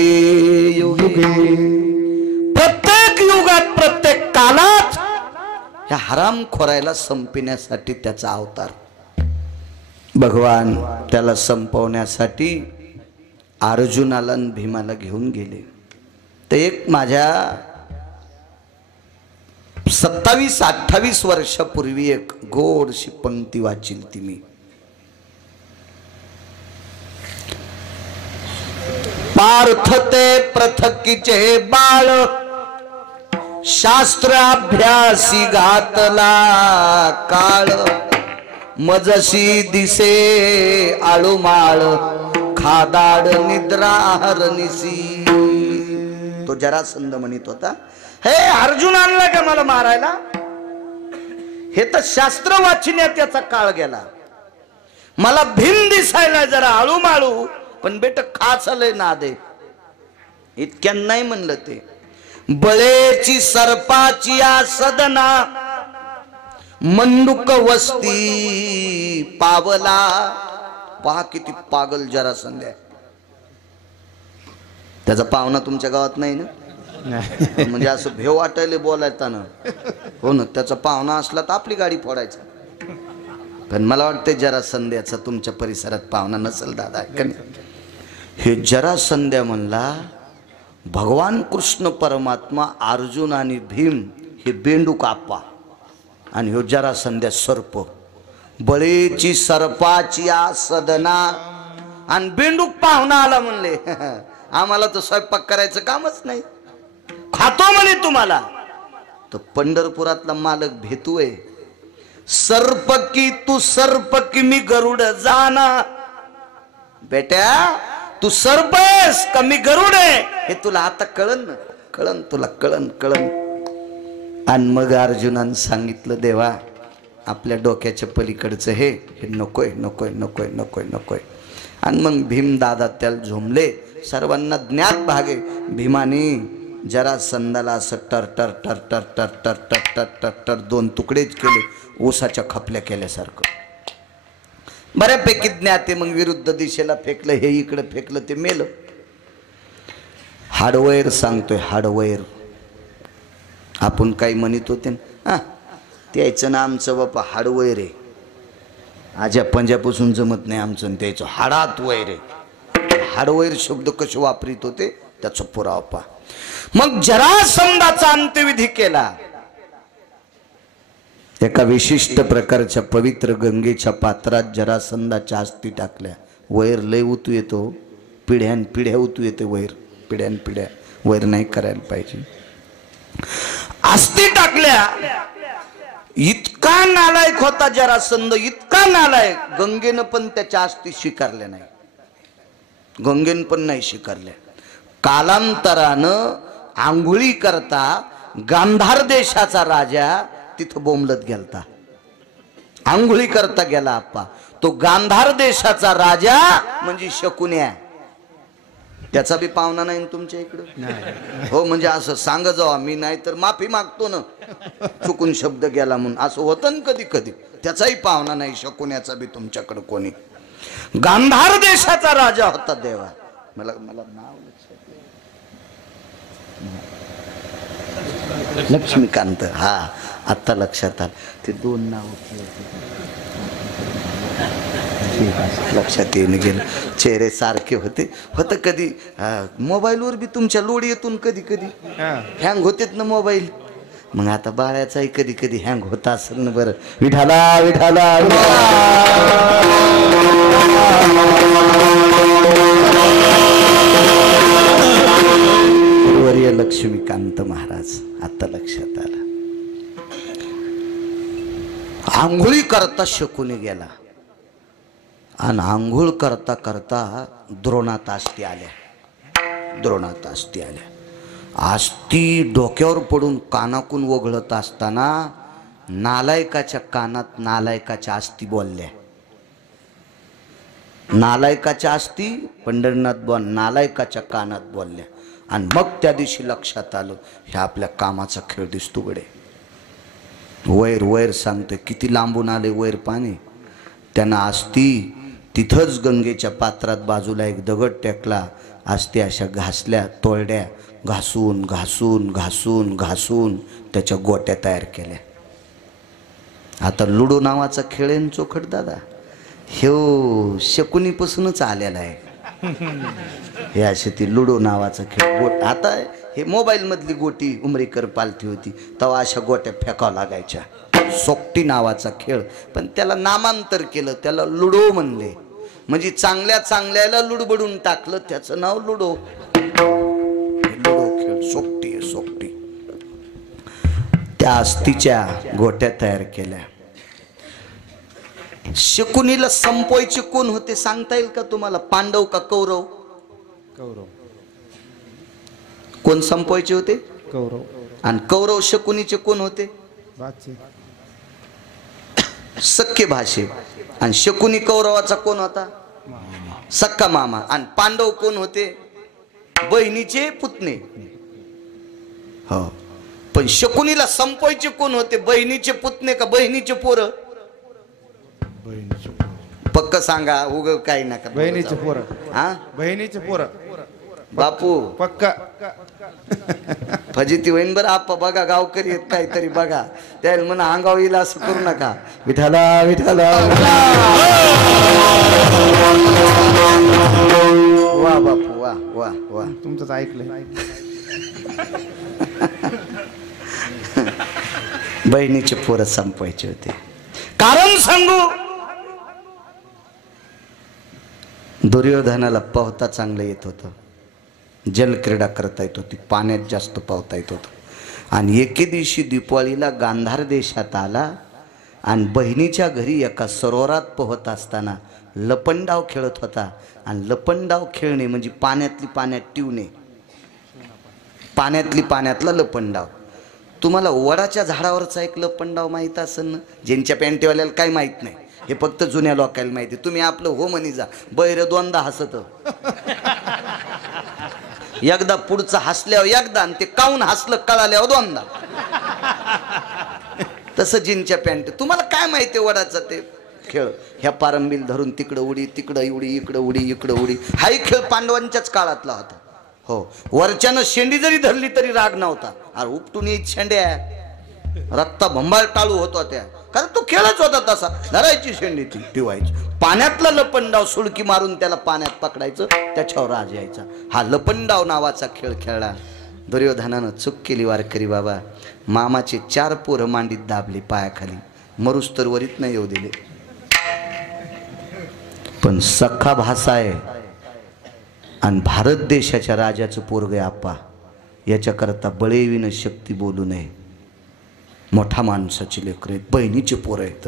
युगे. प्रत्येक युगात, प्रत्येक कालात या हरामखोरायला संपविण्यासाठी त्याचा अवतार. भगवान त्याला संपवण्यासाठी अर्जुनाला आणि भीमाला घेऊन गेले. तर एक माझ्या 27-28 वर्षापूर्वी एक गोडशी पंक्ती वाचिल ती मी. पार्थ ते पृथकीचे बाळ शास्त्र अभ्यासी घातला काळ मजसी दिसे आळूमाळ खादाड निद्रा हरनिसी. तो जरासंध म्हणत होता, हे अर्जुन आणला का मला मारायला? हे तर शास्त्र वाचण्यात त्याचा काळ गेला. मला भीम दिसायला जरा आळूमाळू, पण बेट खाचलय ना दे इतक्या नाही म्हणलं ते. बळेची सर्पाची या सदना मंडूक वस्ती पावला. पहा किती पागल जरासंध आहे. त्याचा पावना तुमच्या गावात नाही ना? म्हणजे असं भेव वाटायला बोलायचं हो ना, त्याचा पाहुणा असला तर आपली गाडी फोडायचा. पण मला वाटतं जरासंध्याचा तुमच्या परिसरात पाहुणा नसेल दादा. हे जरासंध्या म्हणला भगवान कृष्ण परमात्मा, अर्जुन आणि भीम हे बेंडूक आप्पा आणि ह्यो जरासंध्या सर्प. बळीची सर्पाची आ सदना आणि बेंडूक पाहुणा आला म्हणले आम्हाला तर स्वयंपाक करायचं कामच नाही, खातो म्हणे तुम्हाला. तर पंढरपुरातला मालक भेतूय, सर्प की तू सर्प की मी गरुड जाना. बेट्या तू सर्प आहेस का मी गरुड आहे हे तुला आता कळन ना, कळन तुला, कळन कळन. आणि मग अर्जुनानं सांगितलं देवा आपल्या डोक्याच्या पलीकडचं हे नकोय नकोय नकोय नकोय नकोय. आणि मग भीम दादा त्याला झोंबले. सर्वांना ज्ञात भागे भीमानी जरासंधाला असं टर टर टर टर टर टर टर टर टर टर दोन तुकडेच केले, ऊसाच्या खपल्या केल्यासारखं. बऱ्यापैकी ज्ञात आहे. मग विरुद्ध दिशेला फेकलं, हे इकडे फेकलं, ते मेलं. हाडवैर सांगतोय, हाडवैर. आपण काही म्हणत होते ना, त्याचं ना आमचं बापा हाडवैर आहे, आज्या पंजापासून जमत नाही आमचं त्याचं, हाडात वैर आहे. हाडवैर शब्द कसे वापरित होते त्याचा पुरावा पहा. मग जरासंधाचा अंत्यविधी केला. एका विशिष्ट प्रकारच्या पवित्र गंगेच्या पात्रात जरासंधाच्या अस्थी टाकल्या. वैर लय उतू येतो, पिढ्यान पिढ्या उतू येते वैर, पिढ्यान पिढ्या. वैर नाही करायला पाहिजे. अस्थी टाकल्या. इतका नालायक होता जरासंध, इतका नालायक, गंगेनं पण त्याच्या अस्थी स्वीकारल्या नाही, गंगेनं पण नाही स्वीकारल्या. कालांतरानं आंघोळी करता गांधार देशाचा राजा तिथं बोंबलत गेलता, आंघोळी करता गेला आप्पा. तो गांधार देशाचा राजा म्हणजे शकुन्या, त्याचा बी पाहुणा नाही तुमच्या इकडं हो. म्हणजे असं सांग जावा, मी नाही तर माफी मागतो ना, चुकून शब्द गेला म्हणून. असं होतं ना कधी कधी. त्याचाही पाहुणा नाही शकुन्याचा बी तुमच्याकडं कोणी. गांधार देशाचा राजा होता देवा. मला नाव लक्ष्मीकांत, हा आता लक्षात आलं. ते दोन नाव लक्षात येऊन गेलं, चेहरे सारखे होते. होतं कधी मोबाईलवर बी तुमच्या लोड येतून कधी कधी हँग होतेत ना मोबाईल. मग आता बाळ्याचाही कधी कधी हँग होता असेल ना. बरं विठाला विठाला वर्य लक्ष्मीकांत महाराज, आता लक्षात आलं. आंघोळी करता शकुनी गेला आणि आंघोळ करता करता द्रोणात अस्थी आल्या, द्रोणात अस्थी आल्या. अस्थी डोक्यावर पडून कानाकून वगळत असताना नालायकाच्या कानात नालायकाच्या अस्थी बोलल्या. नालायकाच्या अस्थी पंढरीनाथ बोल नालायकाच्या कानात बोलल्या. आणि मग त्या दिवशी लक्षात आलं, ह्या आपल्या कामाचा खेळ दिसतो गडे. वैर वैर सांगतोय, किती लांबून आले वैर पाणी. त्यांना अस्थी तिथंच गंगेच्या पात्रात बाजूला एक दगड टेकला. अस्थी अशा घासल्या, तोळड्या, घासून घासून घासून घासून त्याच्या गोट्या तयार केल्या. आता लुडो नावाचा खेळ आहे चोखट दादा, ह्यो शकुनीपासूनच आलेला आहे. हे असे ती लुडो नावाचा खेळ. गोट आता हे मोबाईल मधली गोटी उमरीकर पालथी होती तेव्हा अशा गोट्या फेकावं लागायच्या. सोकटी नावाचा खेळ, पण त्याला नामांतर केलं, त्याला लुडो म्हणले. म्हणजे चांगल्या चांगल्याला लुडबडून टाकलं, त्याचं नाव लुडो. लुडो खेळ सोकटी आहे, सोकटी. त्या अस्थीच्या गोट्या तयार केल्या. शकुनीला संपवायचे कोण होते सांगता येईल का तुम्हाला? पांडव का कौरव? कौरव. कोण संपवायचे होते? कौरव. आणि कौरव शकुनीचे कोण होते? सख्खे भाषे. आणि शकुनी कौरवाचा कोण होता? सक्का मामा. आणि पांडव कोण होते? बहिणीचे पुतणे. हो, पण शकुनीला संपवायचे कोण होते? बहिणीचे पुतणे का बहिणीचे पोरं? पक्क सांगा, उग काही नका. बहिणीचे पोरं. हा, बहिणीचे पोरं. बापू पक्का फजिती होईन बरं. आप्पा बघा गावकरी आहेत काहीतरी बघा, त्याला म्हणा अंगाव येईल असं करू नका. विठाला विठाला. वा बापू वा वा वा. तुमचंच ऐकलंय. बहिणीचे पोरं संपवायचे होते. कारण सांगू, दुर्योधनाला पोहता चांगलं येत होतं, जलक्रीडा करता येत होती, पाण्यात जास्त पोहता येत होतं. आणि एके दिवशी दिवाळीला गांधार देशात आला आणि बहिणीच्या घरी एका सरोवरात पोहत असताना लपंडाव खेळत होता. आणि लपंडाव खेळणे म्हणजे पाण्यातली पाण्यात टिवणे, पाण्यातली पाण्यातला लपंडाव. तुम्हाला वडाच्या झाडावरचा एक लपंडाव माहीत असेल ना, ज्यांच्या पॅन्टीवाल्याला काही माहीत नाही, हे फक्त जुन्या लोकांना माहिती. तुम्ही आपलं हो म्हणी जा. बैर दोनदा हसत, एकदा पुढचं हसल्यावर एकदा, आणि ते काऊन हसलं कळाल्यावर दोनदा. तसं जिनच्या पॅन्ट. तुम्हाला काय माहिती वडाचा ते खेळ, ह्या पारंबील धरून तिकडं उडी, तिकडं उडी, इकडं उडी, इकडं उडी. हाही खेळ पांडवांच्याच काळातला होता. हो, वरच्यानं शेंडी जरी धरली तरी राग नव्हता. अरे उपटून येत शेंड्या, रक्ता भंबाळ टाळू होत होत्या, कारण तो खेळच होता तसा. धरायची शेंडी ती ठेवायची. पाण्यातला लपंडाव सुडकी मारून त्याला पाण्यात पकडायचं, त्याच्यावर राज यायचा. हा लपंडाव नावाचा खेळ खेळला. दुर्योधनानं चूक केली वारकरी बाबा. मामाचे 4 पोरं मांडीत दाबली पायाखाली, मरुस्तर वरीत नाही येऊ दिले. पण सखा भासा आहे आणि भारत देशाच्या राजाचं पोरग आप्पा, याच्याकरता बळेविन शक्ती बोलू नये. मोठा माणसाची लेकरं आहेत, बहिणीचे पोरं आहेत.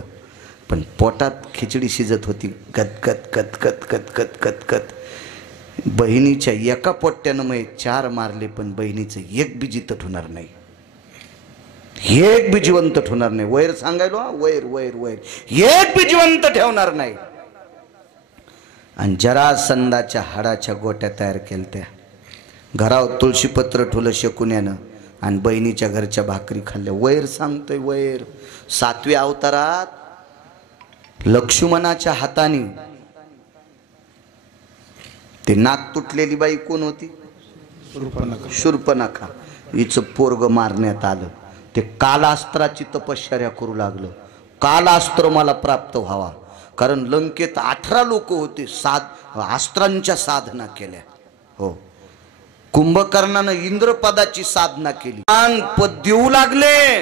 पण पोटात खिचडी शिजत होती, कतकत कतकत कतकत कतकत. बहिणीच्या एका पोट्ट्यानं मग 4 मारले, पण बहिणीचं एक बी जितत होणार नाही, एक बी जिवंत ठेवणार नाही. वैर सांगायलो, वैर वैर वैर, एक बी जिवंत ठेवणार नाही. आणि जरासंधाच्या हाडाच्या गोट्या तयार केल्या. घरावर तुळशीपत्र ठुलं शकुन्यानं आणि बहिणीच्या घरच्या भाकरी खाल्ल्या. वैर सांगतोय वैर. 7व्या अवतारात लक्ष्मणाच्या हाताने ते नाक तुटलेली बाई कोण होती? शूर्पणखा. हिचं पोरग मारण्यात आलं. ते कालास्त्राची तपश्चर्या करू लागलं. कालास्त्र मला प्राप्त व्हावा, कारण लंकेत 18 लोक होते, अस्त्रांच्या साधना केल्या. हो, कुंभकर्णानं इंद्रपदाची साधना केली, पद देऊ लागले.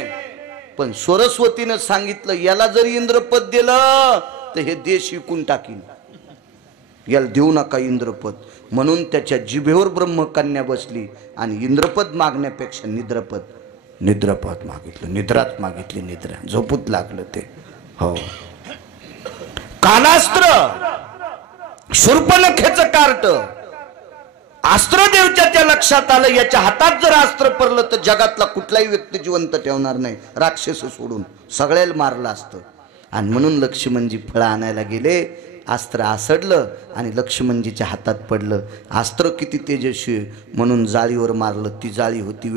पण सरस्वतीनं सांगितलं, याला जर इंद्रपद दिलं तर हे देश विकून टाकीन, याला देऊ नका इंद्रपद. म्हणून त्याच्या जिभेवर ब्रह्मकन्या बसली आणि इंद्रपद मागण्यापेक्षा निद्रपद मागितलं. निद्रात मागितली, निद्रा झोपूत लागलं ते. हो, कालास्त्र, शूर्पणखेचं कार्ट. अस्त्रदेवच्या लक्षात आलं, याच्या हातात जर अस्त्र पडलं तर जगातला कुठलाही व्यक्ती जिवंत ठेवणार नाही, राक्षस सोडून सगळ्याला मारलं असतं. आणि म्हणून लक्ष्मणजी फळं आणायला गेले. अस्त्र आसडलं आणि लक्ष्मणजीच्या हातात पडलं. अस्त्र किती तेजस्वी म्हणून जाळीवर मारलं. ती जाळी होती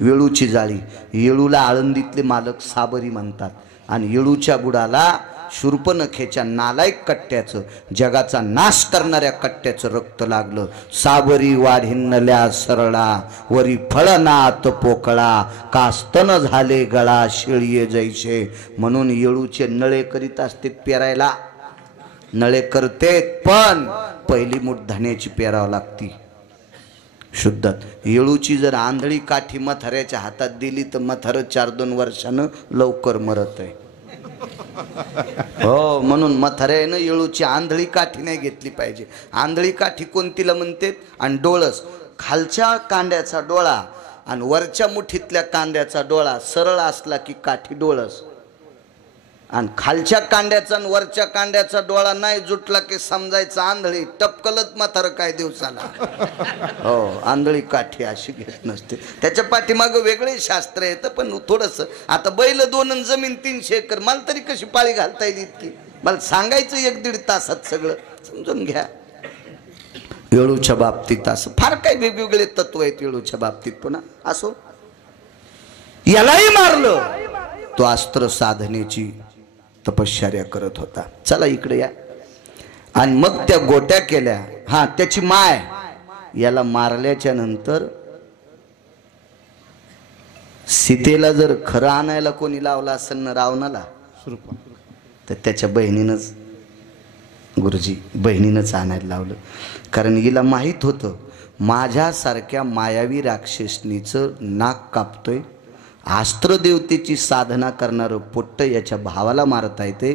वेळूची जाळी. येळूला आळंदीतले मालक साबरी म्हणतात. आणि येळूच्या बुडाला शूर्पणखेच्या नालायक कट्ट्याचं, जगाचा नाश करणाऱ्या कट्ट्याचं रक्त लागलं. साबरी वाढिन्नल्या सरळा, वरी फळनात पोकळा, कास्तन झाले गळा शेळीये जैसे. म्हणून येळूचे नळे करीत असते पेरायला, नळे करतेत, पण पहिली मूठ धान्याची पेरावं लागती शुद्धात. येळूची जर आंधळी काठी मथाऱ्याच्या हातात दिली तर मथारं 4-2 वर्षानं लवकर मरत आहे. हो, म्हणून मथाऱ्यानं येळूची आंधळी काठी नाही घेतली पाहिजे. आंधळी काठी कोणतीला म्हणते? आणि डोळस, खालच्या कांद्याचा डोळा आणि वरच्या मुठीतल्या कांद्याचा डोळा सरळ असला की काठी डोळस, आणि खालच्या कांड्याचा आणि वरच्या कांड्याचा डोळा नाही जुटला की समजायचं आंधळी. टपकलत म्हातारं काय दिवसाला. हो, आंधळी काठी अशी घेत नसते. त्याच्या पाठीमागं वेगळे शास्त्र येतं. पण थोडंसं आता बैल 2 आणि जमीन 300 एकर, मला तरी कशी पाळी घालता येईल इतकी? मला सांगायचं 1-1.5 तासात सगळं समजून घ्या. येळूच्या बाबतीत असं फार काही वेगवेगळे तत्व आहेत येळूच्या बाबतीत. पुन्हा असो, यालाही मारलं. तो अस्त्र साधनेची तपश्चर्या करत होता. चला इकडे या. आणि मग त्या गोट्या केल्या. हा, त्याची माय याला मारल्याच्या नंतर सीतेला जर खरं आणायला कोणी लावला असेल ना रावणाला तर त्याच्या बहिणीनंच, गुरुजी बहिणीनंच आणायला लावलं. कारण हिला माहीत होतं माझ्यासारख्या मायावी राक्षसनीचं नाक कापतोय, अस्त्रदेवतेची साधना करणारं पोट्ट याच्या भावाला मारता येते,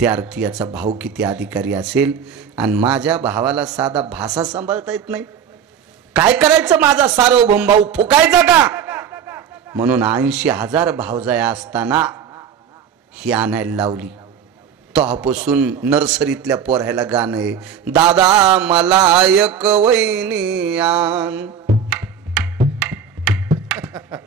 त्या अर्थी याचा भाऊ किती अधिकारी असेल. आणि माझ्या भावाला साधा भाषा सांभाळता येत नाही, काय करायचं माझा सार्वभौम भाऊ फुकायचा का? म्हणून 80,000 भावजाया असताना ही आणायला लावली. तेव्हापासून नर्सरीतल्या पोरायला गाणं आहे, दादा मला एक वहिनी आण.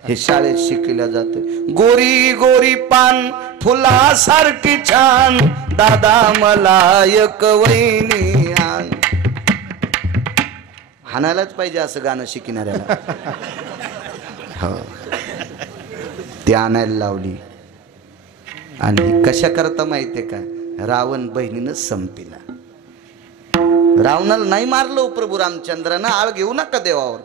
हे शाळेत शिकल्या जाते. गोरी गोरी पान फुलासारखी छान, दादा मला एक वहिनी आण. हाणायलाच पाहिजे असं गाणं शिकणाऱ्याला. हो, ते आणायला लावली. आणि कशा करता माहितीये का? रावण बहिणीनं संपिला. रावणाला नाही मारलं प्रभू रामचंद्रानं, आळ घेऊ नका देवावर.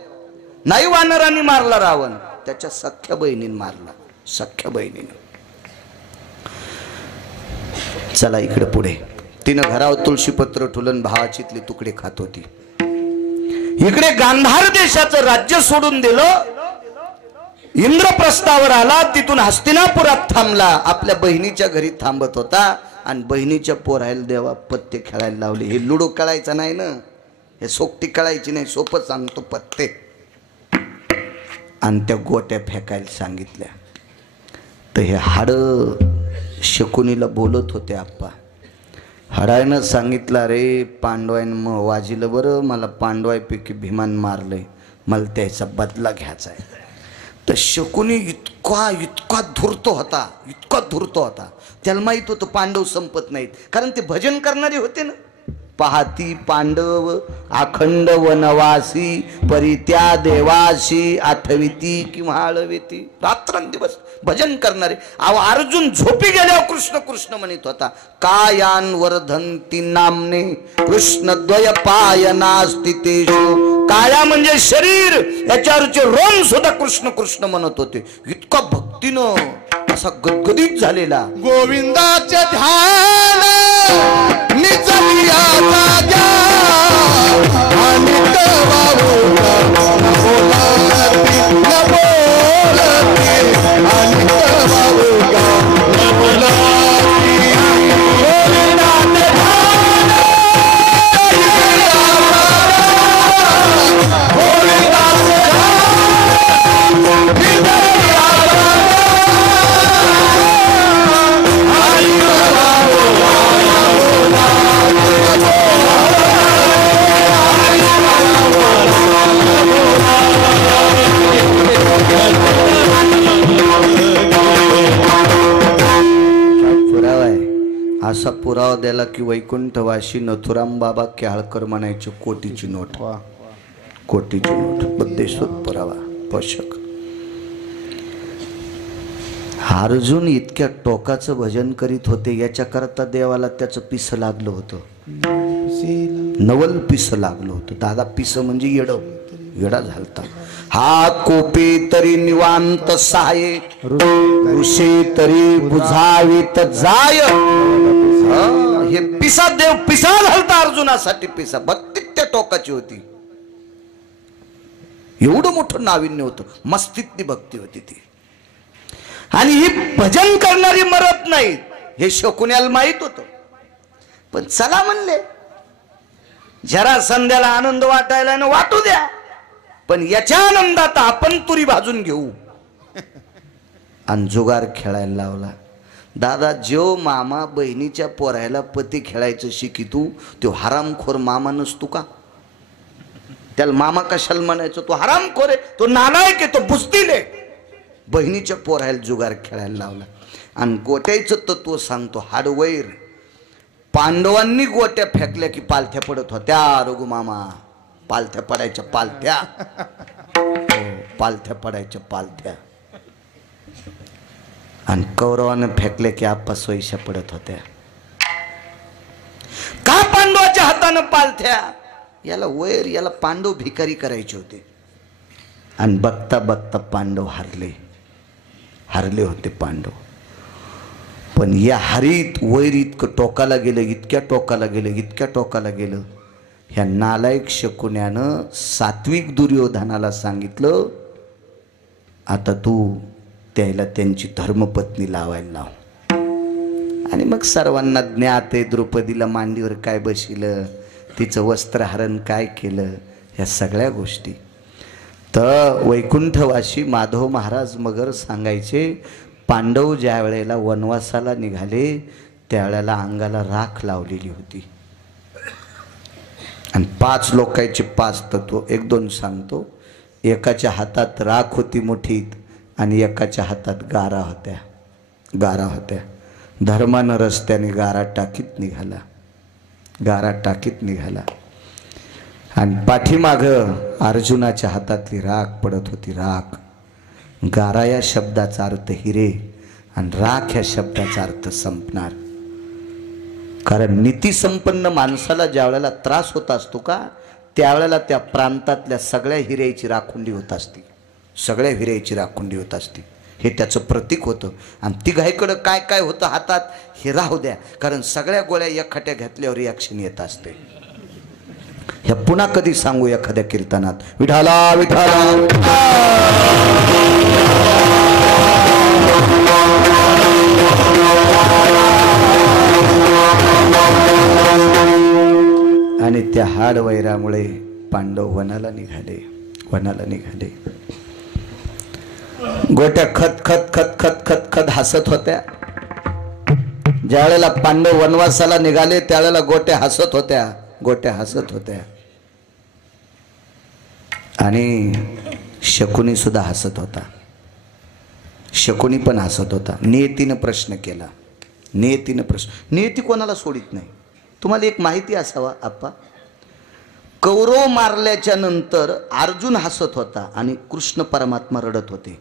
नाही वानरांनी मारला रावण, त्याच्या सख्या बहिणीने मारला, सख्या बहिणीनं. चला इकडे पुढे. तिनं घरावर तुळशीपत्र ठुलन भावाचीतले तुकडे खात होती. इकडे गांधार देशाचं राज्य सोडून दिलं, इंद्रप्रस्थावर आला, तिथून हस्तिनापुरात थांबला. आपल्या बहिणीच्या घरी थांबत होता आणि बहिणीच्या पोरायला देवा पत्ते खेळायला लावले. हे लुडो खेळायचा नाही ना, हे सोकटी खेळायची नाही, सोपं सांगतो पत्ते. आणि त्या गोट्या फेकायला सांगितल्या. तर हे हाड शकुनीला बोलत होते. आप्पा हाडायनं सांगितलं, रे पांडवायनं मग वाजिलं बरं, मला पांडवायपैकी भीमान मारलंय, मला त्याचा बदला घ्यायचा आहे. तर शकुनी इतका धूर्त होता, इतका धूर्त होता. त्याला माहित होतं पांडव संपत नाहीत, कारण ते भजन करणारे होते ना. पाहती पांडव अखंड वनवासी, परित्या देवाशी आठविती किंवा आळविती. रात्रंदिवस भजन करणारे. अर्जुन झोपी गेल्यावर कृष्ण कृष्ण म्हणत होता. कायान वर्धंती नामने कृष्ण द्वय पायना स्थितेषु. काया म्हणजे शरीर, याच्यावरचे रोम सुद्धा कृष्ण कृष्ण म्हणत होते. इतका भक्तीनं असा गदगदीत झालेला. गोविंदाचे ध्यान निचलिया जाग्या आणि तवाऊ न बोलती न बोलती आणि तवाऊ न बोलती. गोविंदाचे ध्यान गोविंदाचे असा पुरावा द्याला की वैकुंठवाशी नथुराम बाबा केळकर म्हणायचे. कोटीची नोट, कोटीची नोट, बद्देश्वर पुरावा पोषक. अर्जुन इतक्या टोकाचं भजन करीत होते, याच्या करता देवाला त्याचं पिस लागलं होतं. नवल पिस लागलं होतं. दादा पिस म्हणजे येडा झालता. हा कोपे तरी निवांत साये, ऋषी तरी बुझावीत जाय. हे पिसा देव पिसा घालता अर्जुनासाठी. पिसा भक्ती त्या टोकाची होती. एवढं मोठं नाविन्य होतं, मस्तीतली भक्ती होती ती. आणि ही भजन करणारी मरत नाहीत हे शकुन्याला माहित होतं. पण चला म्हणले, जरा संध्याला आनंद वाटायला ना वाटू द्या, पण याच्या आनंदात आपण तुरी भाजून घेऊ. आणि जुगार खेळायला लावला. दादा जो मामा बहिणीच्या पोरायला पती खेळायचं शिकितू, तो हरामखोर मामा नसतो का? त्याला मामा कशाला म्हणायचं? तो हरामखोर आहे, तो नालायक आहे, तो बुस्तील आहे. बहिणीच्या पोरायला जुगार खेळायला लावला. आणि गोट्याचं तत्व सांगतो. हाडवैर पांडवांनी गोट्या फेकल्या की पालथ्या पडत होत्या. रघु मामा पालथ्या पडायच्या, पालथ्या, पालथ्या पडायच्या, पालथ्या. आणि कौरवानं फेकले की आप्पा सोयीशा पडत होत्या. का पांडवाच्या हातानं पालथ्या? याला वैर, याला पांडव भिकारी करायचे होते. आणि बघता बघता पांडव हारले होते पांडव. पण या हरीत वैर इतकं टोकाला गेलं, इतक्या टोकाला गेलं. ह्या नालायक शकुन्यानं सात्विक दुर्योधनाला सांगितलं, आता तू त्याला त्यांची धर्मपत्नी लावायला लाव. आणि मग सर्वांना ज्ञात आहे द्रौपदीला मांडीवर काय बशिलं, तिचं वस्त्रहरण काय केलं, ह्या सगळ्या गोष्टी. तर वैकुंठवासी माधव महाराज मगर सांगायचे, पांडव ज्या वेळेला वनवासाला निघाले त्यावेळेला अंगाला राख लावलेली होती. आणि 5 लोकांचे 5 तत्व 1-2 सांगतो. एकाच्या हातात राख होती मुठीत आणि एकाच्या हातात गारा होत्या. धर्मानं रस्त्याने गारा टाकीत निघाला. आणि पाठीमागं अर्जुनाच्या हातातली राख पडत होती. राख, गारा या शब्दाचा अर्थ हिरे आणि राख या शब्दाचा अर्थ संपणार. कारण नीतिसंपन्न माणसाला ज्या वेळेला त्रास होत असतो का, त्यावेळेला त्या प्रांतातल्या सगळ्या हिऱ्याची राखुंडी होत असती. हे त्याचं प्रतीक होतं. आणि तिघाईकडं काय काय होतं हातात हे राहू द्या, कारण सगळ्या गोळ्या एखाद्या घातल्यावर रिॲक्शन येत असते. ह्या पुन्हा कधी सांगू एखाद्या कीर्तनात, विठाला विठाला. आणि त्या हाडवैरामुळे पांडव वनाला निघाले. गोट्या खत खत खत खत खत खत हसत होत्या. ज्या वेळेला पांडव वनवासाला निघाले त्यावेळेला गोट्या हसत होत्या. आणि शकुनी सुद्धा हसत होता. शकुनी पण हसत होता. नियतीनं प्रश्न केला. नियती कोणाला सोडित नाही. तुम्हाला एक माहिती असावा आप्पा, कौरव मारल्याच्या नंतर अर्जुन हसत होता आणि कृष्ण परमात्मा रडत होते.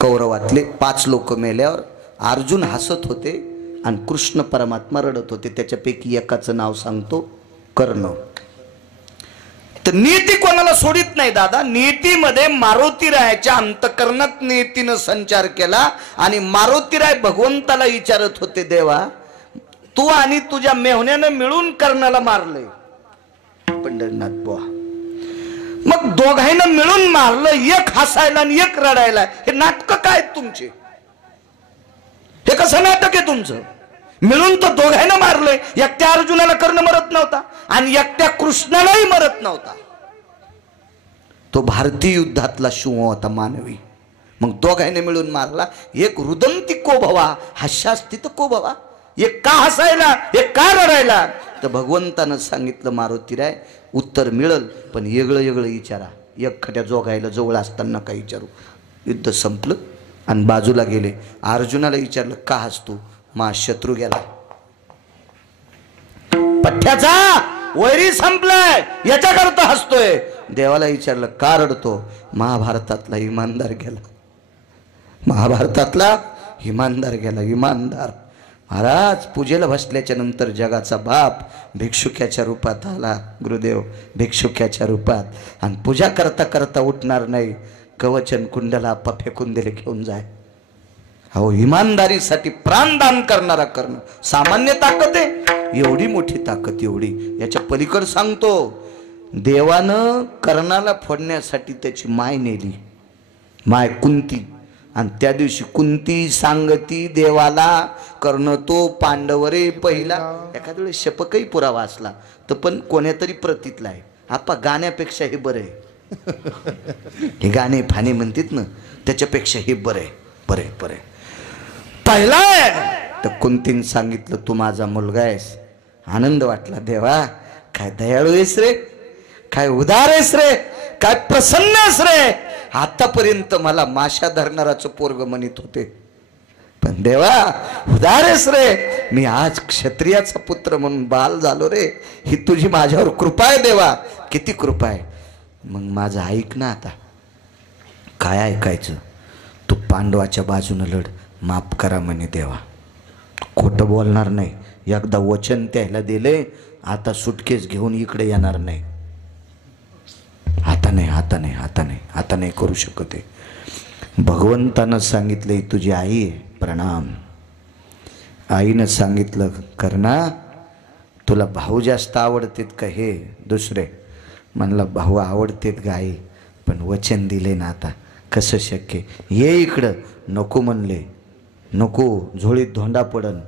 कौरवातले 5 लोक मेल्यावर अर्जुन हसत होते आणि कृष्ण परमात्मा रडत होते. त्याच्यापैकी एकाचं नाव सांगतो, कर्ण. तर नियती कोणाला सोडित नाही दादा. नियतीमध्ये मारुतीरायाच्या अंतकरणात नियतीनं संचार केला आणि मारुतीराय भगवंताला विचारत होते, देवा तू आणि तुझ्या मेहुण्यानं मिळून कर्णाला मारलंय. पंढरनाथ बुवा, मग दोघांना मिळून मारलं, एक हसायला आणि एक रडायला. हे नाटक काय तुमचे? हे कसं नाटक आहे तुमचं? मिळून तर दोघांना मारलंय. एकट्या अर्जुनाला कर्ण मरत नव्हता आणि एकट्या कृष्णालाही मरत नव्हता. तो भारतीय युद्धातला शिव होता, मानवी. मग दोघांनी मिळून मारला. एक रुदंती को भवा, हास्यास्थित को भवा. एक का हसायला, एक का रडायला? तर भगवंतानं सांगितलं, मारुतीराय उत्तर मिळल पण वेगळं विचारा. एकखट्या जोगायला जवळ असताना काय विचारू. युद्ध संपलं आणि बाजूला गेले. अर्जुनाला विचारलं, का हसतो? मा शत्रू गेला, पठ्याचा वैरी संपलाय, याच्याकरता हसतोय. देवाला विचारलं, का रडतो? महाभारतातला इमानदार गेला. इमानदार महाराज पूजेला बसल्याच्या नंतर जगाचा बाप भिक्षुक्याच्या रूपात आला. गुरुदेव भिक्षुक्याच्या रूपात. आणि पूजा करता करता उठणार नाही. कवचन कुंडला आप्पा फेकून दिले, घेऊन जाय. अहो, इमानदारीसाठी प्राणदान करणारा कर्ण सामान्य ताकद आहे. एवढी मोठी ताकद, एवढी. याच्या पलीकडे सांगतो, देवानं कर्णाला फोडण्यासाठी त्याची माय नेली, माय कुंती. आणि त्या दिवशी कुंती सांगती देवाला, कर्ण तो पांडवरे पहिला. एखाद्या वेळेस शपकही पुरावा असला तर पण कोण्यातरी प्रतीतला आहे. आप्पा गाण्यापेक्षा हे बरं आहे. हे गाणे फाणे म्हणतात ना, त्याच्यापेक्षा हे बरं आहे. पहिला आहे तर कुंतीन सांगितलं, तू माझा मुलगा आहेस. आनंद वाटला. देवा काय दयाळू आहेस रे, काय उदार आहेस रे, काय प्रसन्न आहेस रे. आतापर्यंत मला माशा धरणाराचं पोरग म्हणत होते, पण देवा उदार आहेस रे. मी आज क्षत्रियाचा पुत्र म्हणून बाल झालो रे. ही तुझी माझ्यावर कृपा आहे देवा, किती कृपा आहे. मग माझं ऐक ना आता. काय ऐकायचं? तू पांडवाच्या बाजूनं लढ, माफ करा म्हणे देवा. खोटं बोलणार नाही. एकदा वचन त्याला दिले आता सुटकेस घेऊन इकडे येणार नाही. आता नाही करू शकत आहे. भगवंतानं सांगितलंय तुझी आई आहे, प्रणाम. आईनं सांगितलं कर्णा तुला भाऊ जास्त आवडतेत का हे दुसरे? म्हणलं भाऊ आवडतेत गाई, पण वचन दिले ना, आता कसं शक्य? ये इकडं. नको म्हणले. नको, झोळीत धोंडा पडन.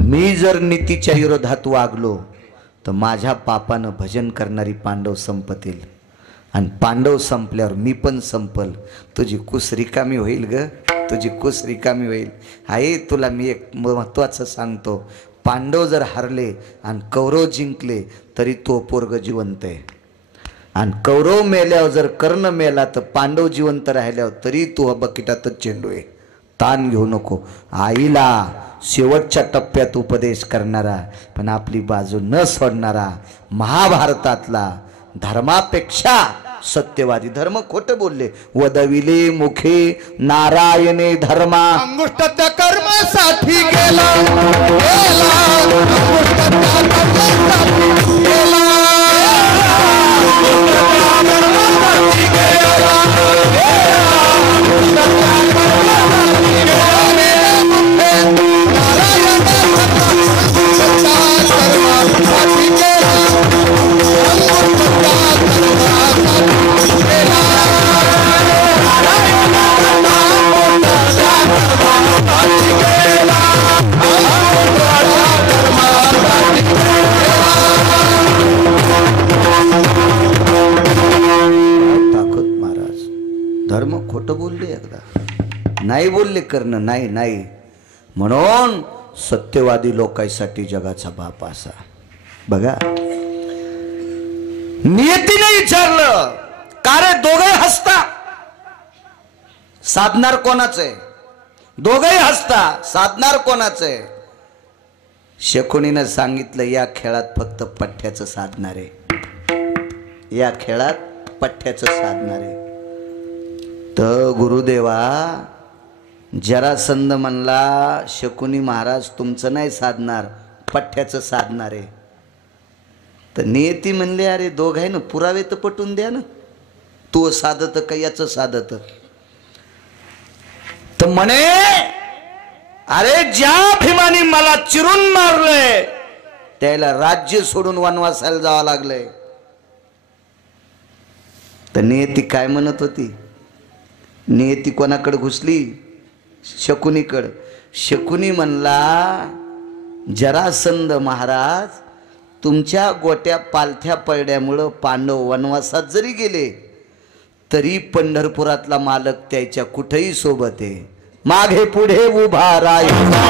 मी जर नीतीच्या विरोधात वागलो तर माझ्या पापानं भजन करणारी पांडव संपतील, आणि पांडव संपल्यावर मी पण संपल. तुझी कुस रिकामी होईल ग, तुझी कुस रिकामी होईल. आहे तुला मी एक महत्त्वाचं सांगतो, पांडव जर हरले आणि कौरव जिंकले तरी तो पोरग जिवंत आहे, आणि कौरव मेल्यावर जर कर्ण मेला तर पांडव जिवंत राहिल्यावर तरी तो बकिटातच चेंडू आहे. ताण घेऊ नको. आईला शेवटच्या टप्प्यात उपदेश करणारा पण आपली बाजू न सोडणारा, महाभारतातला धर्मापेक्षा सत्यवादी. धर्म खोटं बोलले. वदविले मुखे नारायणे धर्मा, अंगुष्ठ त्या कर्मासाठी गेला, अंगुष्ठ त्या कर्मासाठी गेला, धर्म खोटं बोलले. एकदा नाही बोलले कर्ण, नाही. म्हणून सत्यवादी लोकांसाठी जगाचा बाप असा. बघा, नियतीने विचारलं का रे दोघे हसता, साधणार कोणाचे? दोघे हसता, साधणार कोणाचे? शकुनीनं सांगितलं या खेळात फक्त पठ्ठ्याचं साधणार आहे, या खेळात पठ्ठ्याचं साधणार आहे. तर गुरुदेवा जरासंध म्हणला शकुनी महाराज तुमचं नाही साधणार, पठ्ठ्याचं साधणार आहे. तर नियती म्हणले अरे दोघाय ना पुरावे तर पटून द्या ना, तो साधत का याचं साधत? तर म्हणे अरे ज्या भीमानी मला चिरून मारलंय त्याला राज्य सोडून वनवासाला जावं लागलंय. तर नियती काय म्हणत होती? नियती कोणाकडे घुसली? शकुनीकडे. शकुनी म्हणला जरासंध महाराज तुमच्या गोट्या पालथ्या पडल्यामुळं पांडव वनवासात जरी गेले तरी पंढरपुरातला मालक त्याच्या कुठेही सोबत आहे. मागे पुढे उभा राहायचा